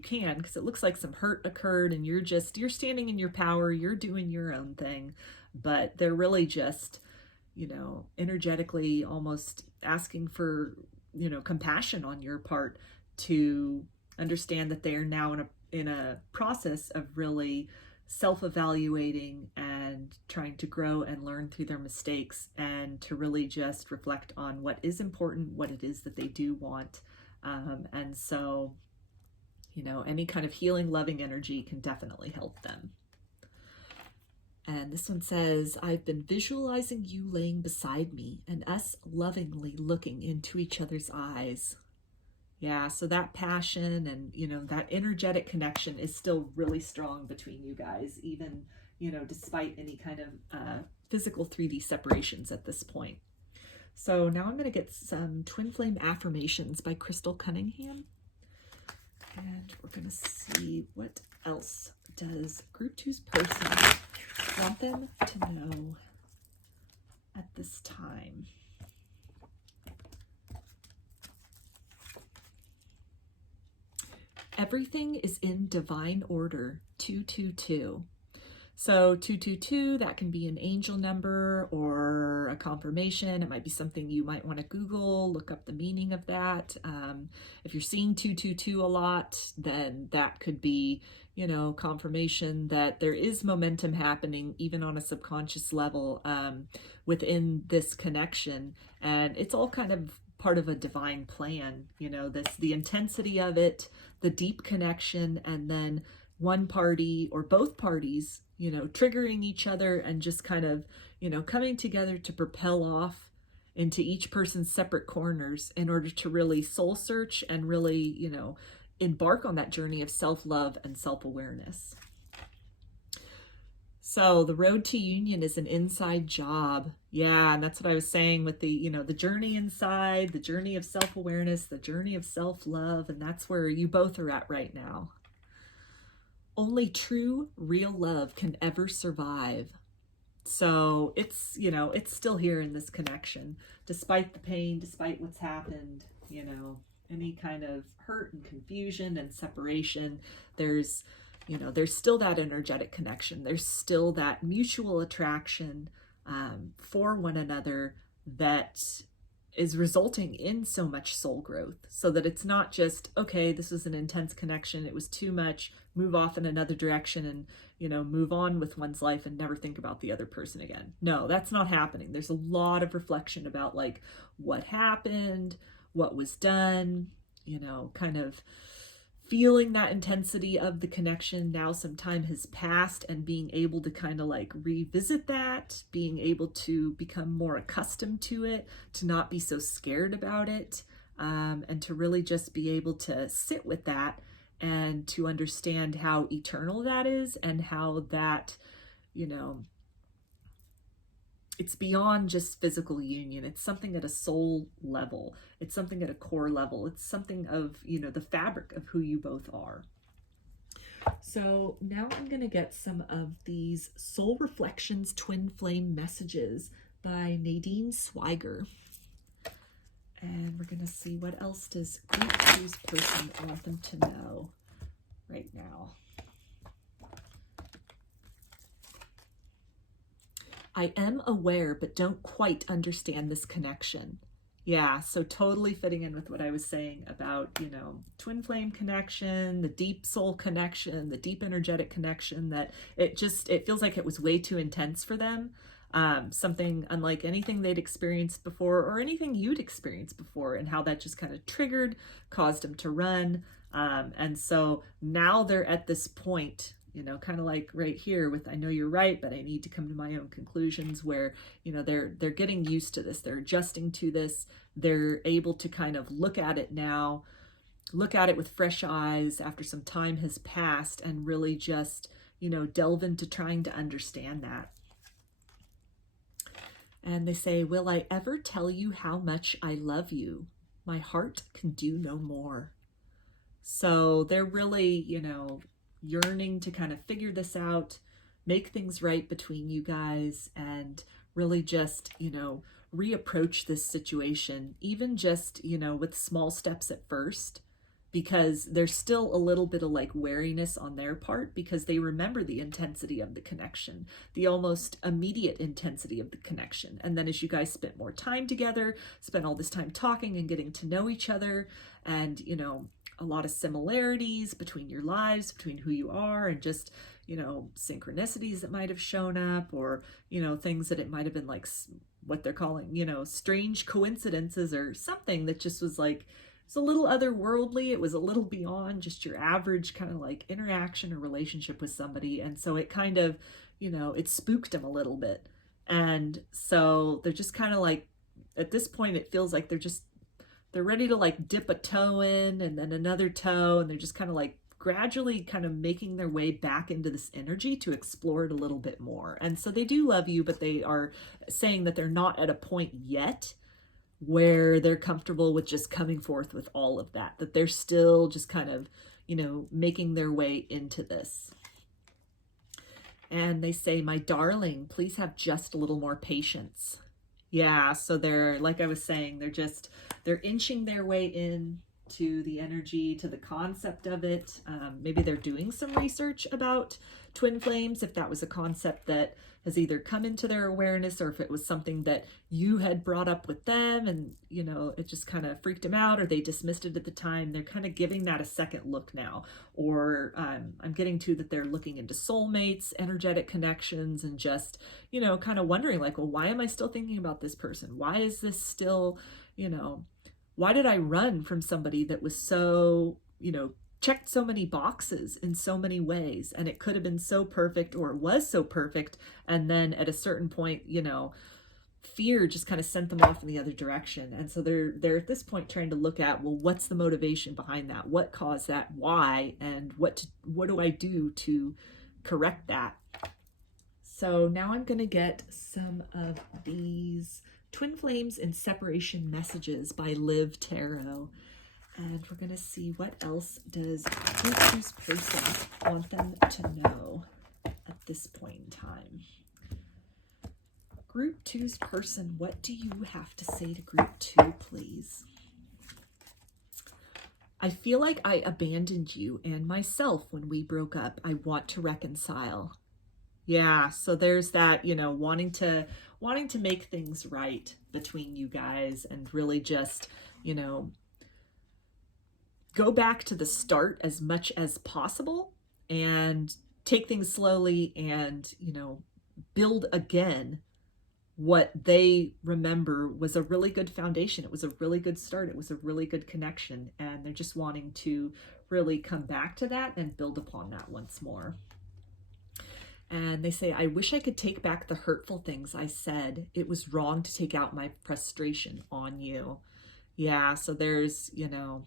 can, because it looks like some hurt occurred and you're standing in your power, you're doing your own thing, but they're really just, you know, energetically almost asking for, you know, compassion on your part to understand that they are now in a process of really self-evaluating and trying to grow and learn through their mistakes, and to really just reflect on what is important, what it is that they do want. And so, you know, any kind of healing, loving energy can definitely help them. And this one says, I've been visualizing you laying beside me and us lovingly looking into each other's eyes. Yeah, so that passion and, you know, that energetic connection is still really strong between you guys, even, you know, despite any kind of physical 3D separations at this point. So now I'm going to get some Twin Flame Affirmations by Crystal Cunningham. And we're going to see what else does Group 2's person want them to know at this time. Everything is in divine order, 222. So 222, that can be an angel number or a confirmation. It might be something you might want to Google, look up the meaning of that. If you're seeing 222 a lot, then that could be, you know, confirmation that there is momentum happening even on a subconscious level within this connection. And it's all kind of part of a divine plan, you know, the intensity of it, the deep connection, and then one party or both parties, you know, triggering each other and just kind of, you know, coming together to propel off into each person's separate corners in order to really soul search and really, you know, embark on that journey of self-love and self-awareness. So the road to union is an inside job. Yeah, and that's what I was saying with the, you know, the journey inside, the journey of self-awareness, the journey of self-love, and that's where you both are at right now. Only true, real love can ever survive. So it's, you know, it's still here in this connection, despite the pain, despite what's happened, you know, any kind of hurt and confusion and separation, there's, you know, there's still that energetic connection. There's still that mutual attraction for one another that is resulting in so much soul growth, so that it's not just, okay, this was an intense connection, it was too much, move off in another direction and, you know, move on with one's life and never think about the other person again. No, that's not happening. There's a lot of reflection about like what happened, what was done, you know, kind of feeling that intensity of the connection. Now some time has passed, and being able to kind of like revisit that, being able to become more accustomed to it, to not be so scared about it, and to really just be able to sit with that and to understand how eternal that is, and how that, you know, it's beyond just physical union. It's something at a soul level. It's something at a core level. It's something of, you know, the fabric of who you both are. So now I'm going to get some of these Soul Reflections Twin Flame Messages by Nadine Swiger. And we're going to see what else does each person want them to know right now. I am aware, but don't quite understand this connection. Yeah, so totally fitting in with what I was saying about, you know, twin flame connection, the deep soul connection, the deep energetic connection, that it feels like it was way too intense for them. Something unlike anything they'd experienced before, or anything you'd experienced before, and how that just kind of triggered, caused them to run. And so now they're at this point, you know, kind of like right here with, I know you're right, but I need to come to my own conclusions, where, you know, they're getting used to this. They're adjusting to this. They're able to kind of look at it now, look at it with fresh eyes after some time has passed, and really just, you know, delve into trying to understand that. And they say, will I ever tell you how much I love you? My heart can do no more. So they're really, you know, yearning to kind of figure this out, make things right between you guys, and really just, you know, reapproach this situation, even just, you know, with small steps at first, because there's still a little bit of like wariness on their part, because they remember the intensity of the connection, the almost immediate intensity of the connection. And then as you guys spent more time together, spent all this time talking and getting to know each other, and, you know, a lot of similarities between your lives, between who you are, and just, you know, synchronicities that might have shown up, or, you know, things that it might have been like what they're calling, you know, strange coincidences, or something that just was like, it's a little otherworldly. It was a little beyond just your average kind of like interaction or relationship with somebody. And so it kind of, you know, it spooked them a little bit. And so they're just kind of like, at this point, it feels like they're ready to like dip a toe in, and then another toe, and they're just kind of like gradually kind of making their way back into this energy to explore it a little bit more. And so they do love you, but they are saying that they're not at a point yet where they're comfortable with just coming forth with all of that, that they're still just kind of, you know, making their way into this. And they say, my darling, please have just a little more patience. Yeah, so they're, like I was saying, they're inching their way in to the energy, to the concept of it. Maybe they're doing some research about twin flames, if that was a concept that has either come into their awareness, or if it was something that you had brought up with them and, you know, it just kind of freaked them out, or they dismissed it at the time. They're kind of giving that a second look now. Or I'm getting to that they're looking into soulmates, energetic connections, and just, you know, kind of wondering like, well, why am I still thinking about this person? Why is this still, you know, why did I run from somebody that was so, you know, checked so many boxes in so many ways, and it could have been so perfect, or it was so perfect, and then at a certain point, you know, fear just kind of sent them off in the other direction. And so they're at this point trying to look at, well, what's the motivation behind that? What caused that? Why? And what do I do to correct that? So now I'm going to get some of these Twin Flames and Separation messages by Liv Tarot. And we're going to see what else does Group 2's person want them to know at this point in time. Group 2's person, what do you have to say to Group 2, please? I feel like I abandoned you and myself when we broke up. I want to reconcile. Yeah, so there's that, you know, wanting to make things right between you guys and really just, you know, go back to the start as much as possible and take things slowly and, you know, build again what they remember was a really good foundation. It was a really good start. It was a really good connection. And they're just wanting to really come back to that and build upon that once more. And they say, I wish I could take back the hurtful things I said. It was wrong to take out my frustration on you. Yeah, so there's, you know,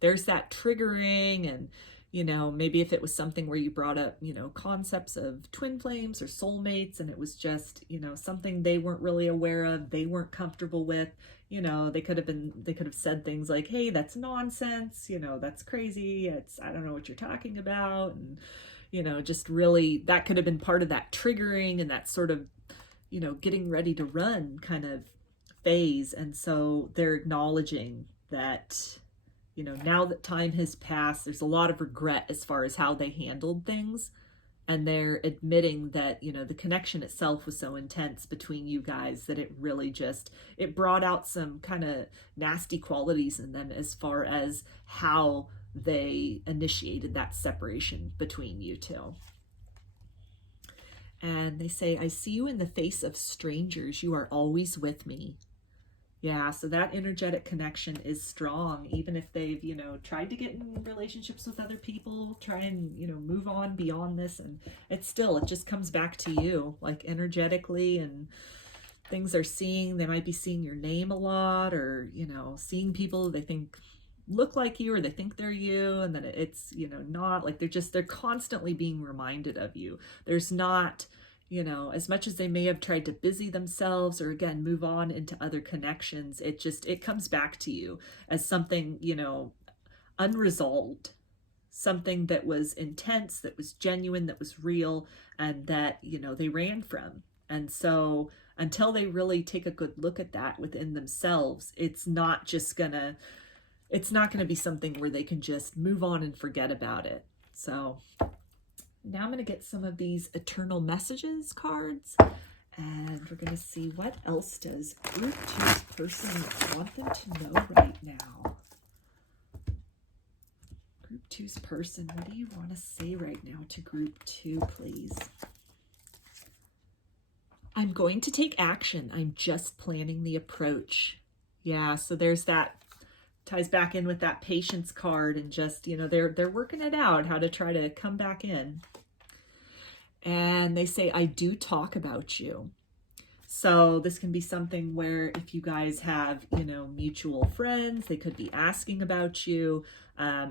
there's that triggering, and, you know, maybe if it was something where you brought up, you know, concepts of twin flames or soulmates, and it was just, you know, something they weren't really aware of, they weren't comfortable with, you know, they could have said things like, hey, that's nonsense, you know, that's crazy, I don't know what you're talking about, and, you know, just really, that could have been part of that triggering and that sort of, you know, getting ready to run kind of phase. And so they're acknowledging that, you know, now that time has passed, there's a lot of regret as far as how they handled things. And they're admitting that, you know, the connection itself was so intense between you guys that it really just, it brought out some kind of nasty qualities in them as far as how they initiated that separation between you two. And they say, I see you in the face of strangers. You are always with me. Yeah, so that energetic connection is strong, even if they've, you know, tried to get in relationships with other people, try and, you know, move on beyond this. And it just comes back to you, like energetically, and things they're seeing. They might be seeing your name a lot, or, you know, seeing people they think look like you, or they think they're you, and then it's, you know, not like they're constantly being reminded of you. There's not, you know, as much as they may have tried to busy themselves or again move on into other connections, it comes back to you as something, you know, unresolved, something that was intense, that was genuine, that was real, and that, you know, they ran from. And so until they really take a good look at that within themselves, it's not going to be something where they can just move on and forget about it. So now I'm going to get some of these eternal messages cards, and we're going to see what else does Group 2's person want them to know right now. Group 2's person, what do you want to say right now to Group 2, please? I'm going to take action. I'm just planning the approach. Yeah, so there's that. Ties back in with that patience card, and just, you know, they're working it out, how to try to come back in. And they say, I do talk about you. So this can be something where if you guys have, you know, mutual friends, they could be asking about you.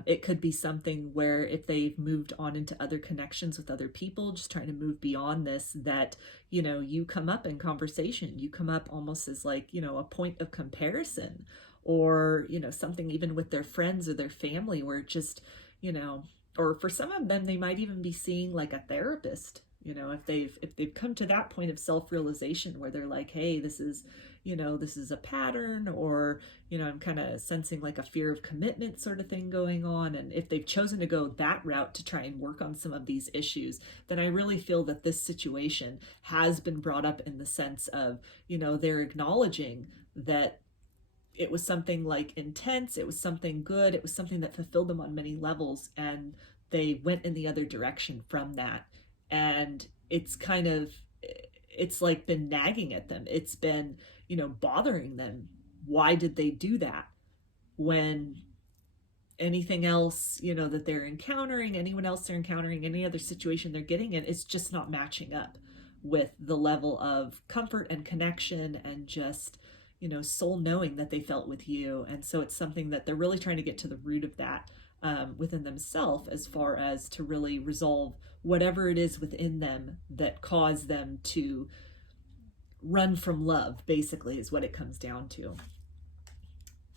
It could be something where if they've moved on into other connections with other people, just trying to move beyond this, that, you know, you come up in conversation, you come up almost as like, you know, a point of comparison, or, you know, something even with their friends or their family where it just, you know, or for some of them, they might even be seeing like a therapist, you know, if they've come to that point of self-realization where they're like, hey, this is, you know, this is a pattern, or, you know, I'm kind of sensing like a fear of commitment sort of thing going on. And if they've chosen to go that route to try and work on some of these issues, then I really feel that this situation has been brought up in the sense of, you know, they're acknowledging that it was something like intense, it was something good, it was something that fulfilled them on many levels, and they went in the other direction from that. And it's like been nagging at them. It's been, you know, bothering them. Why did they do that? When anything else, you know, that they're encountering, anyone else they're encountering, any other situation they're getting in, it's just not matching up with the level of comfort and connection and just, you know, soul knowing that they felt with you. And so it's something that they're really trying to get to the root of that. within themselves, as far as to really resolve whatever it is within them that caused them to run from love, basically, is what it comes down to.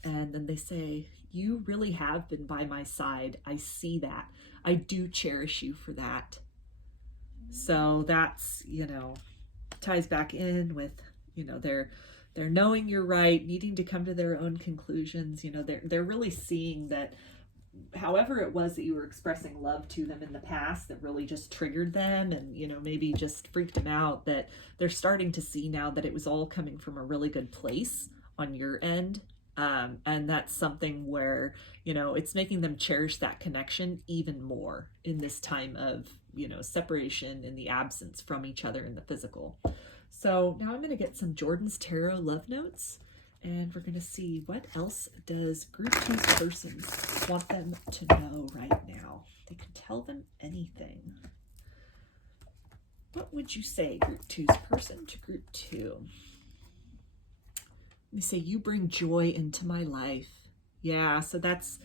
And then they say, you really have been by my side. I see that. I do cherish you for that. So that's, ties back in with, they're knowing you're right, needing to come to their own conclusions. They're really seeing that however it was that you were expressing love to them in the past that really just triggered them and, maybe just freaked them out, that they're starting to see now that it was all coming from a really good place on your end. And that's something where, it's making them cherish that connection even more in this time of, separation and the absence from each other in the physical. So now I'm going to get some Jordan's Tarot love notes, and we're going to see what else does group 2's person want them to know right now. They can tell them anything. What would you say, group 2's person to group 2? They say, you bring joy into my life. Yeah, so that's,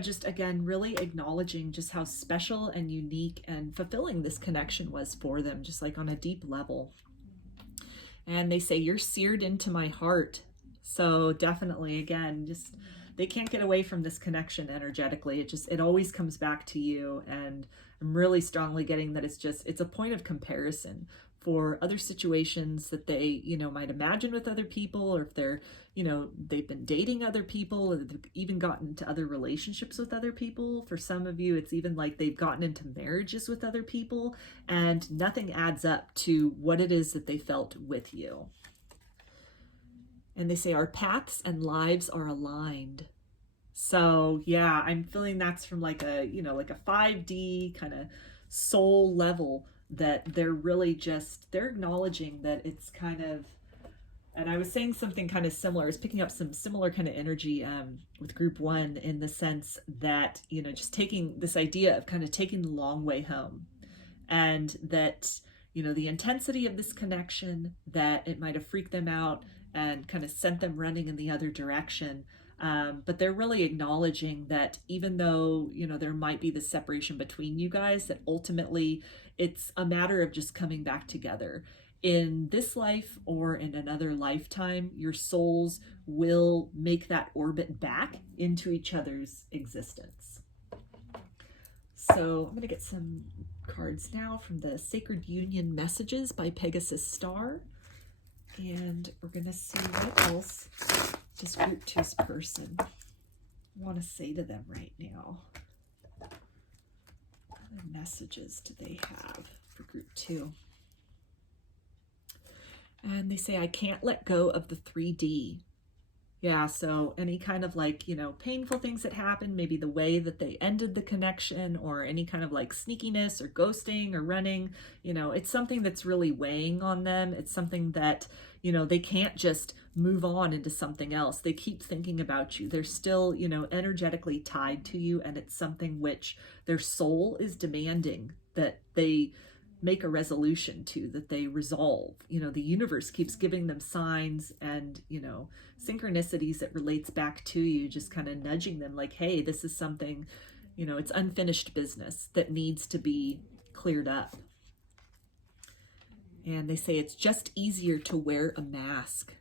just again, really acknowledging just how special and unique and fulfilling this connection was for them, just like on a deep level. And they say, you're seared into my heart. So definitely, again, just they can't get away from this connection energetically. It always comes back to you. And I'm really strongly getting that it's a point of comparison for other situations that they, might imagine with other people, or if they're, they've been dating other people, or they've even gotten into other relationships with other people. For some of you, it's even like they've gotten into marriages with other people, and nothing adds up to what it is that they felt with you. And they say, our paths and lives are aligned. So yeah, I'm feeling that's from like a 5D kind of soul level, that they're really they're acknowledging that it's kind of, and I was saying something kind of similar. I was picking up some similar kind of energy with group 1, in the sense that, just taking this idea of kind of taking the long way home, and that, the intensity of this connection, that it might have freaked them out and kind of sent them running in the other direction. But they're really acknowledging that even though, there might be this separation between you guys, that ultimately it's a matter of just coming back together. In this life or in another lifetime, your souls will make that orbit back into each other's existence. So I'm going to get some cards now from the Sacred Union Messages by Pegasus Star. And we're going to see what else does group 2's person want to say to them right now. What other messages do they have for group 2? And they say, I can't let go of the 3D. Yeah, so any kind of like, painful things that happened, maybe the way that they ended the connection, or any kind of like sneakiness or ghosting or running, it's something that's really weighing on them. It's something that, they can't just move on into something else. They keep thinking about you. They're still, energetically tied to you, and it's something which their soul is demanding that they make a resolution to, that they resolve. The universe keeps giving them signs and, synchronicities that relates back to you, just kind of nudging them like, hey, this is something, it's unfinished business that needs to be cleared up. And they say it's just easier to wear a mask.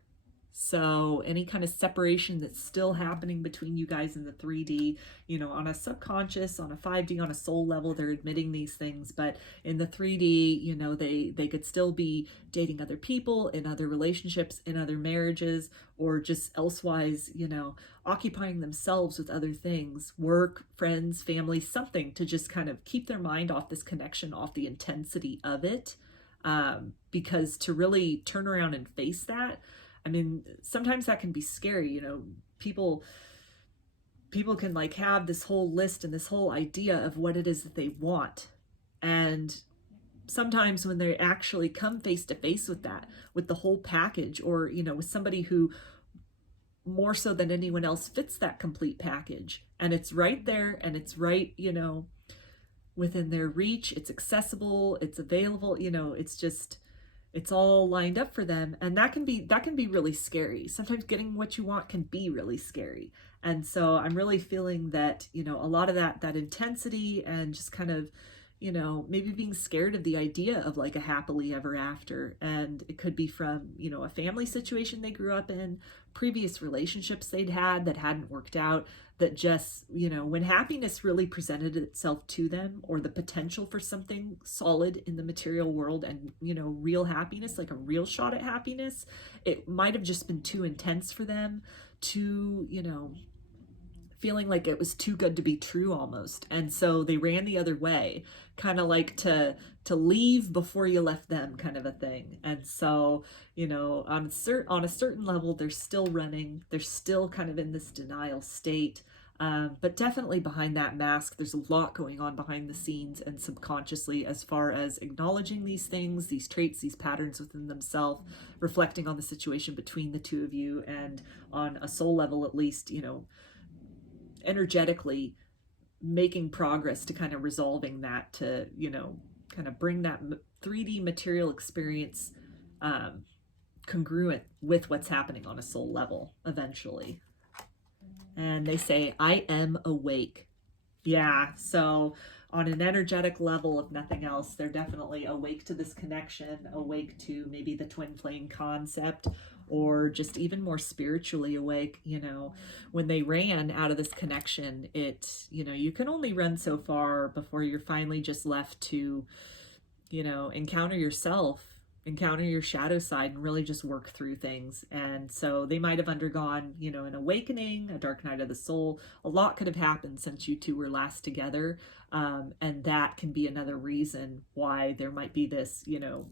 So any kind of separation that's still happening between you guys in the 3D, on a subconscious, on a 5D, on a soul level, they're admitting these things. But in the 3D, they could still be dating other people, in other relationships, in other marriages, or just elsewise, occupying themselves with other things, work, friends, family, something to just kind of keep their mind off this connection, off the intensity of it. Because to really turn around and face that, I mean, sometimes that can be scary. People can like have this whole list and this whole idea of what it is that they want. And sometimes when they actually come face to face with that, with the whole package, or, with somebody who more so than anyone else fits that complete package, and it's right there, and it's right, within their reach, it's accessible, it's available, it's all lined up for them. And that can be really scary. Sometimes getting what you want can be really scary. And so I'm really feeling that, you know, a lot of that intensity and just kind of, you know, maybe being scared of the idea of like a happily ever after. And it could be from, you know, a family situation they grew up in, previous relationships they'd had that hadn't worked out, that just, you know, when happiness really presented itself to them, or the potential for something solid in the material world and, you know, real happiness, like a real shot at happiness, it might have just been too intense for them, too, you know, feeling like it was too good to be true almost. And so they ran the other way, kind of like to leave before you left them kind of a thing. And so, you know, on a certain level, they're still running. They're still kind of in this denial state. But definitely behind that mask, there's a lot going on behind the scenes and subconsciously, as far as acknowledging these things, these traits, these patterns within themselves, reflecting on the situation between the two of you, and on a soul level, at least, you know, energetically making progress to kind of resolving that, to, you know, kind of bring that 3D material experience congruent with what's happening on a soul level eventually. And they say, I am awake. Yeah, so on an energetic level, if nothing else, they're definitely awake to this connection, awake to maybe the twin flame concept, or just even more spiritually awake. You know, when they ran out of this connection, it, you know, you can only run so far before you're finally just left to, you know, encounter yourself, encounter your shadow side, and really just work through things. And so they might have undergone, you know, an awakening, a dark night of the soul. A lot could have happened since you two were last together. And that can be another reason why there might be this, you know,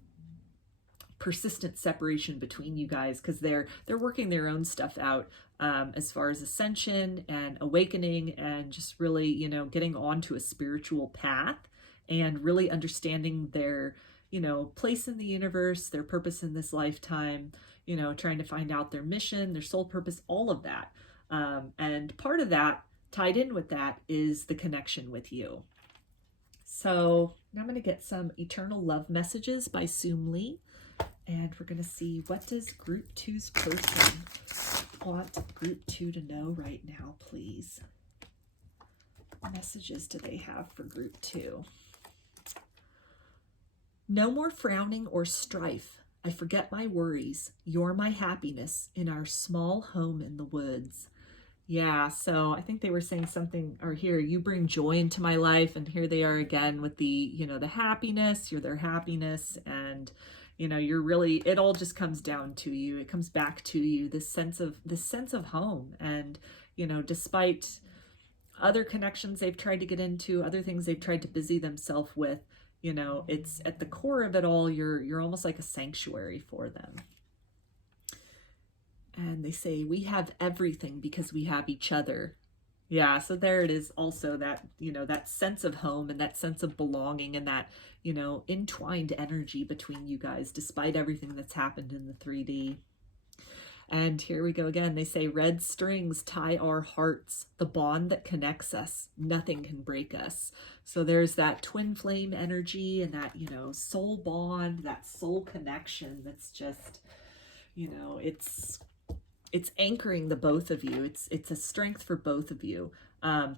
persistent separation between you guys, because they're working their own stuff out, as far as ascension and awakening, and just really, you know, getting onto a spiritual path and really understanding their, you know, place in the universe, their purpose in this lifetime, you know, trying to find out their mission, their soul purpose, all of that. And part of that, tied in with that, is the connection with you. So now I'm going to get some eternal love messages by Sumlee. And we're going to see, what does group 2's person want group 2 to know right now, please? What messages do they have for group 2? No more frowning or strife. I forget my worries. You're my happiness in our small home in the woods. Yeah, so I think they were saying something, or here, you bring joy into my life. And here they are again with the, you know, the happiness, you're their happiness. And, you know, you're really, it all just comes down to you. It comes back to you, this sense of home. And, you know, despite other connections they've tried to get into, other things they've tried to busy themselves with, you know, it's at the core of it all, you're almost like a sanctuary for them. And they say, we have everything because we have each other. Yeah, so there it is also, that, you know, that sense of home and that sense of belonging, and that, you know, entwined energy between you guys, despite everything that's happened in the 3D. And here we go again. They say, red strings tie our hearts, the bond that connects us. Nothing can break us. So there's that twin flame energy and that, you know, soul bond, that soul connection that's just, you know, it's anchoring the both of you. It's a strength for both of you,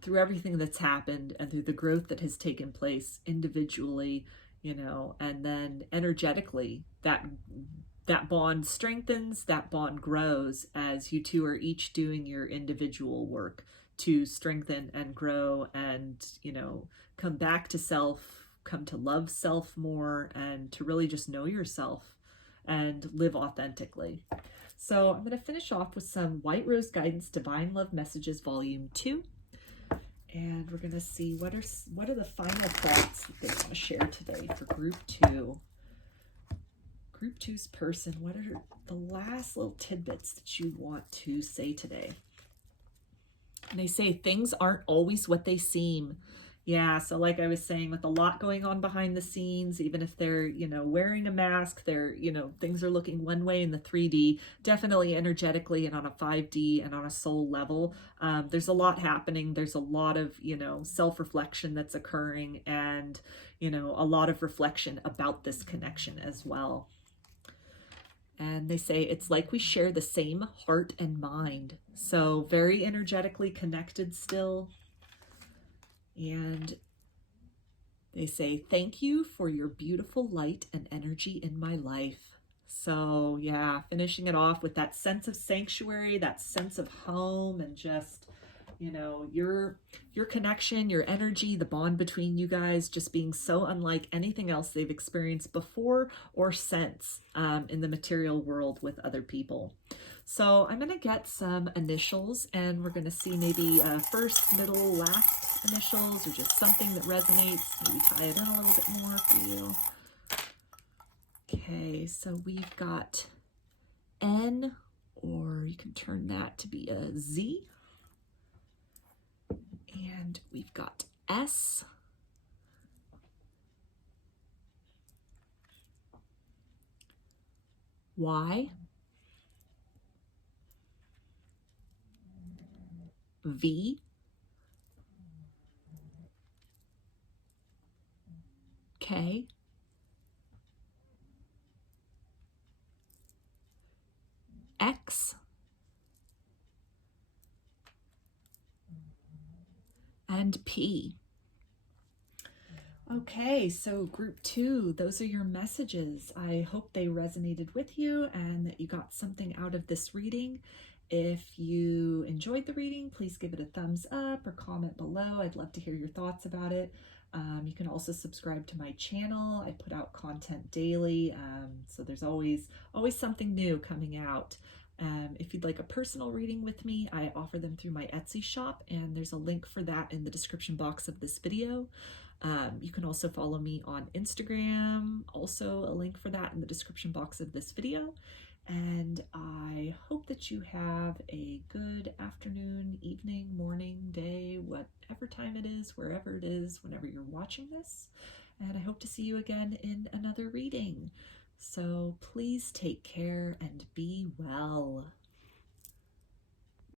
through everything that's happened and through the growth that has taken place individually, you know, and then energetically, that bond strengthens, that bond grows as you two are each doing your individual work to strengthen and grow and, you know, come back to self, come to love self more, and to really just know yourself and live authentically. So I'm going to finish off with some White Rose Guidance Divine Love Messages Volume 2. And we're going to see what are the final thoughts that they want to share today for Group 2. Group 2's person, what are the last little tidbits that you want to say today? And they say, things aren't always what they seem. Yeah, so like I was saying, with a lot going on behind the scenes, even if they're, you know, wearing a mask, they're, you know, things are looking one way in the 3D, definitely energetically and on a 5D and on a soul level. There's a lot happening. There's a lot of, you know, self-reflection that's occurring, and, you know, a lot of reflection about this connection as well. And they say it's like we share the same heart and mind. So very energetically connected still. And they say, thank you for your beautiful light and energy in my life. So yeah, finishing it off with that sense of sanctuary, that sense of home, and just, you know, your connection, your energy, the bond between you guys just being so unlike anything else they've experienced before or since in the material world with other people. So I'm going to get some initials, and we're going to see maybe first, middle, last initials, or just something that resonates. Maybe tie it in a little bit more for you. Okay, so we've got N, or you can turn that to be a Z. And we've got S, Y, V, K, X, and P. Okay, so group 2, those are your messages. I hope they resonated with you and that you got something out of this reading. If you enjoyed the reading, please give it a thumbs up or comment below. I'd love to hear your thoughts about it. You can also subscribe to my channel. I put out content daily, so there's always something new coming out. If you'd like a personal reading with me, I offer them through my Etsy shop, and there's a link for that in the description box of this video. You can also follow me on Instagram, also a link for that in the description box of this video. And I hope that you have a good afternoon, evening, morning, day, whatever time it is, wherever it is, whenever you're watching this. And I hope to see you again in another reading. So please take care and be well.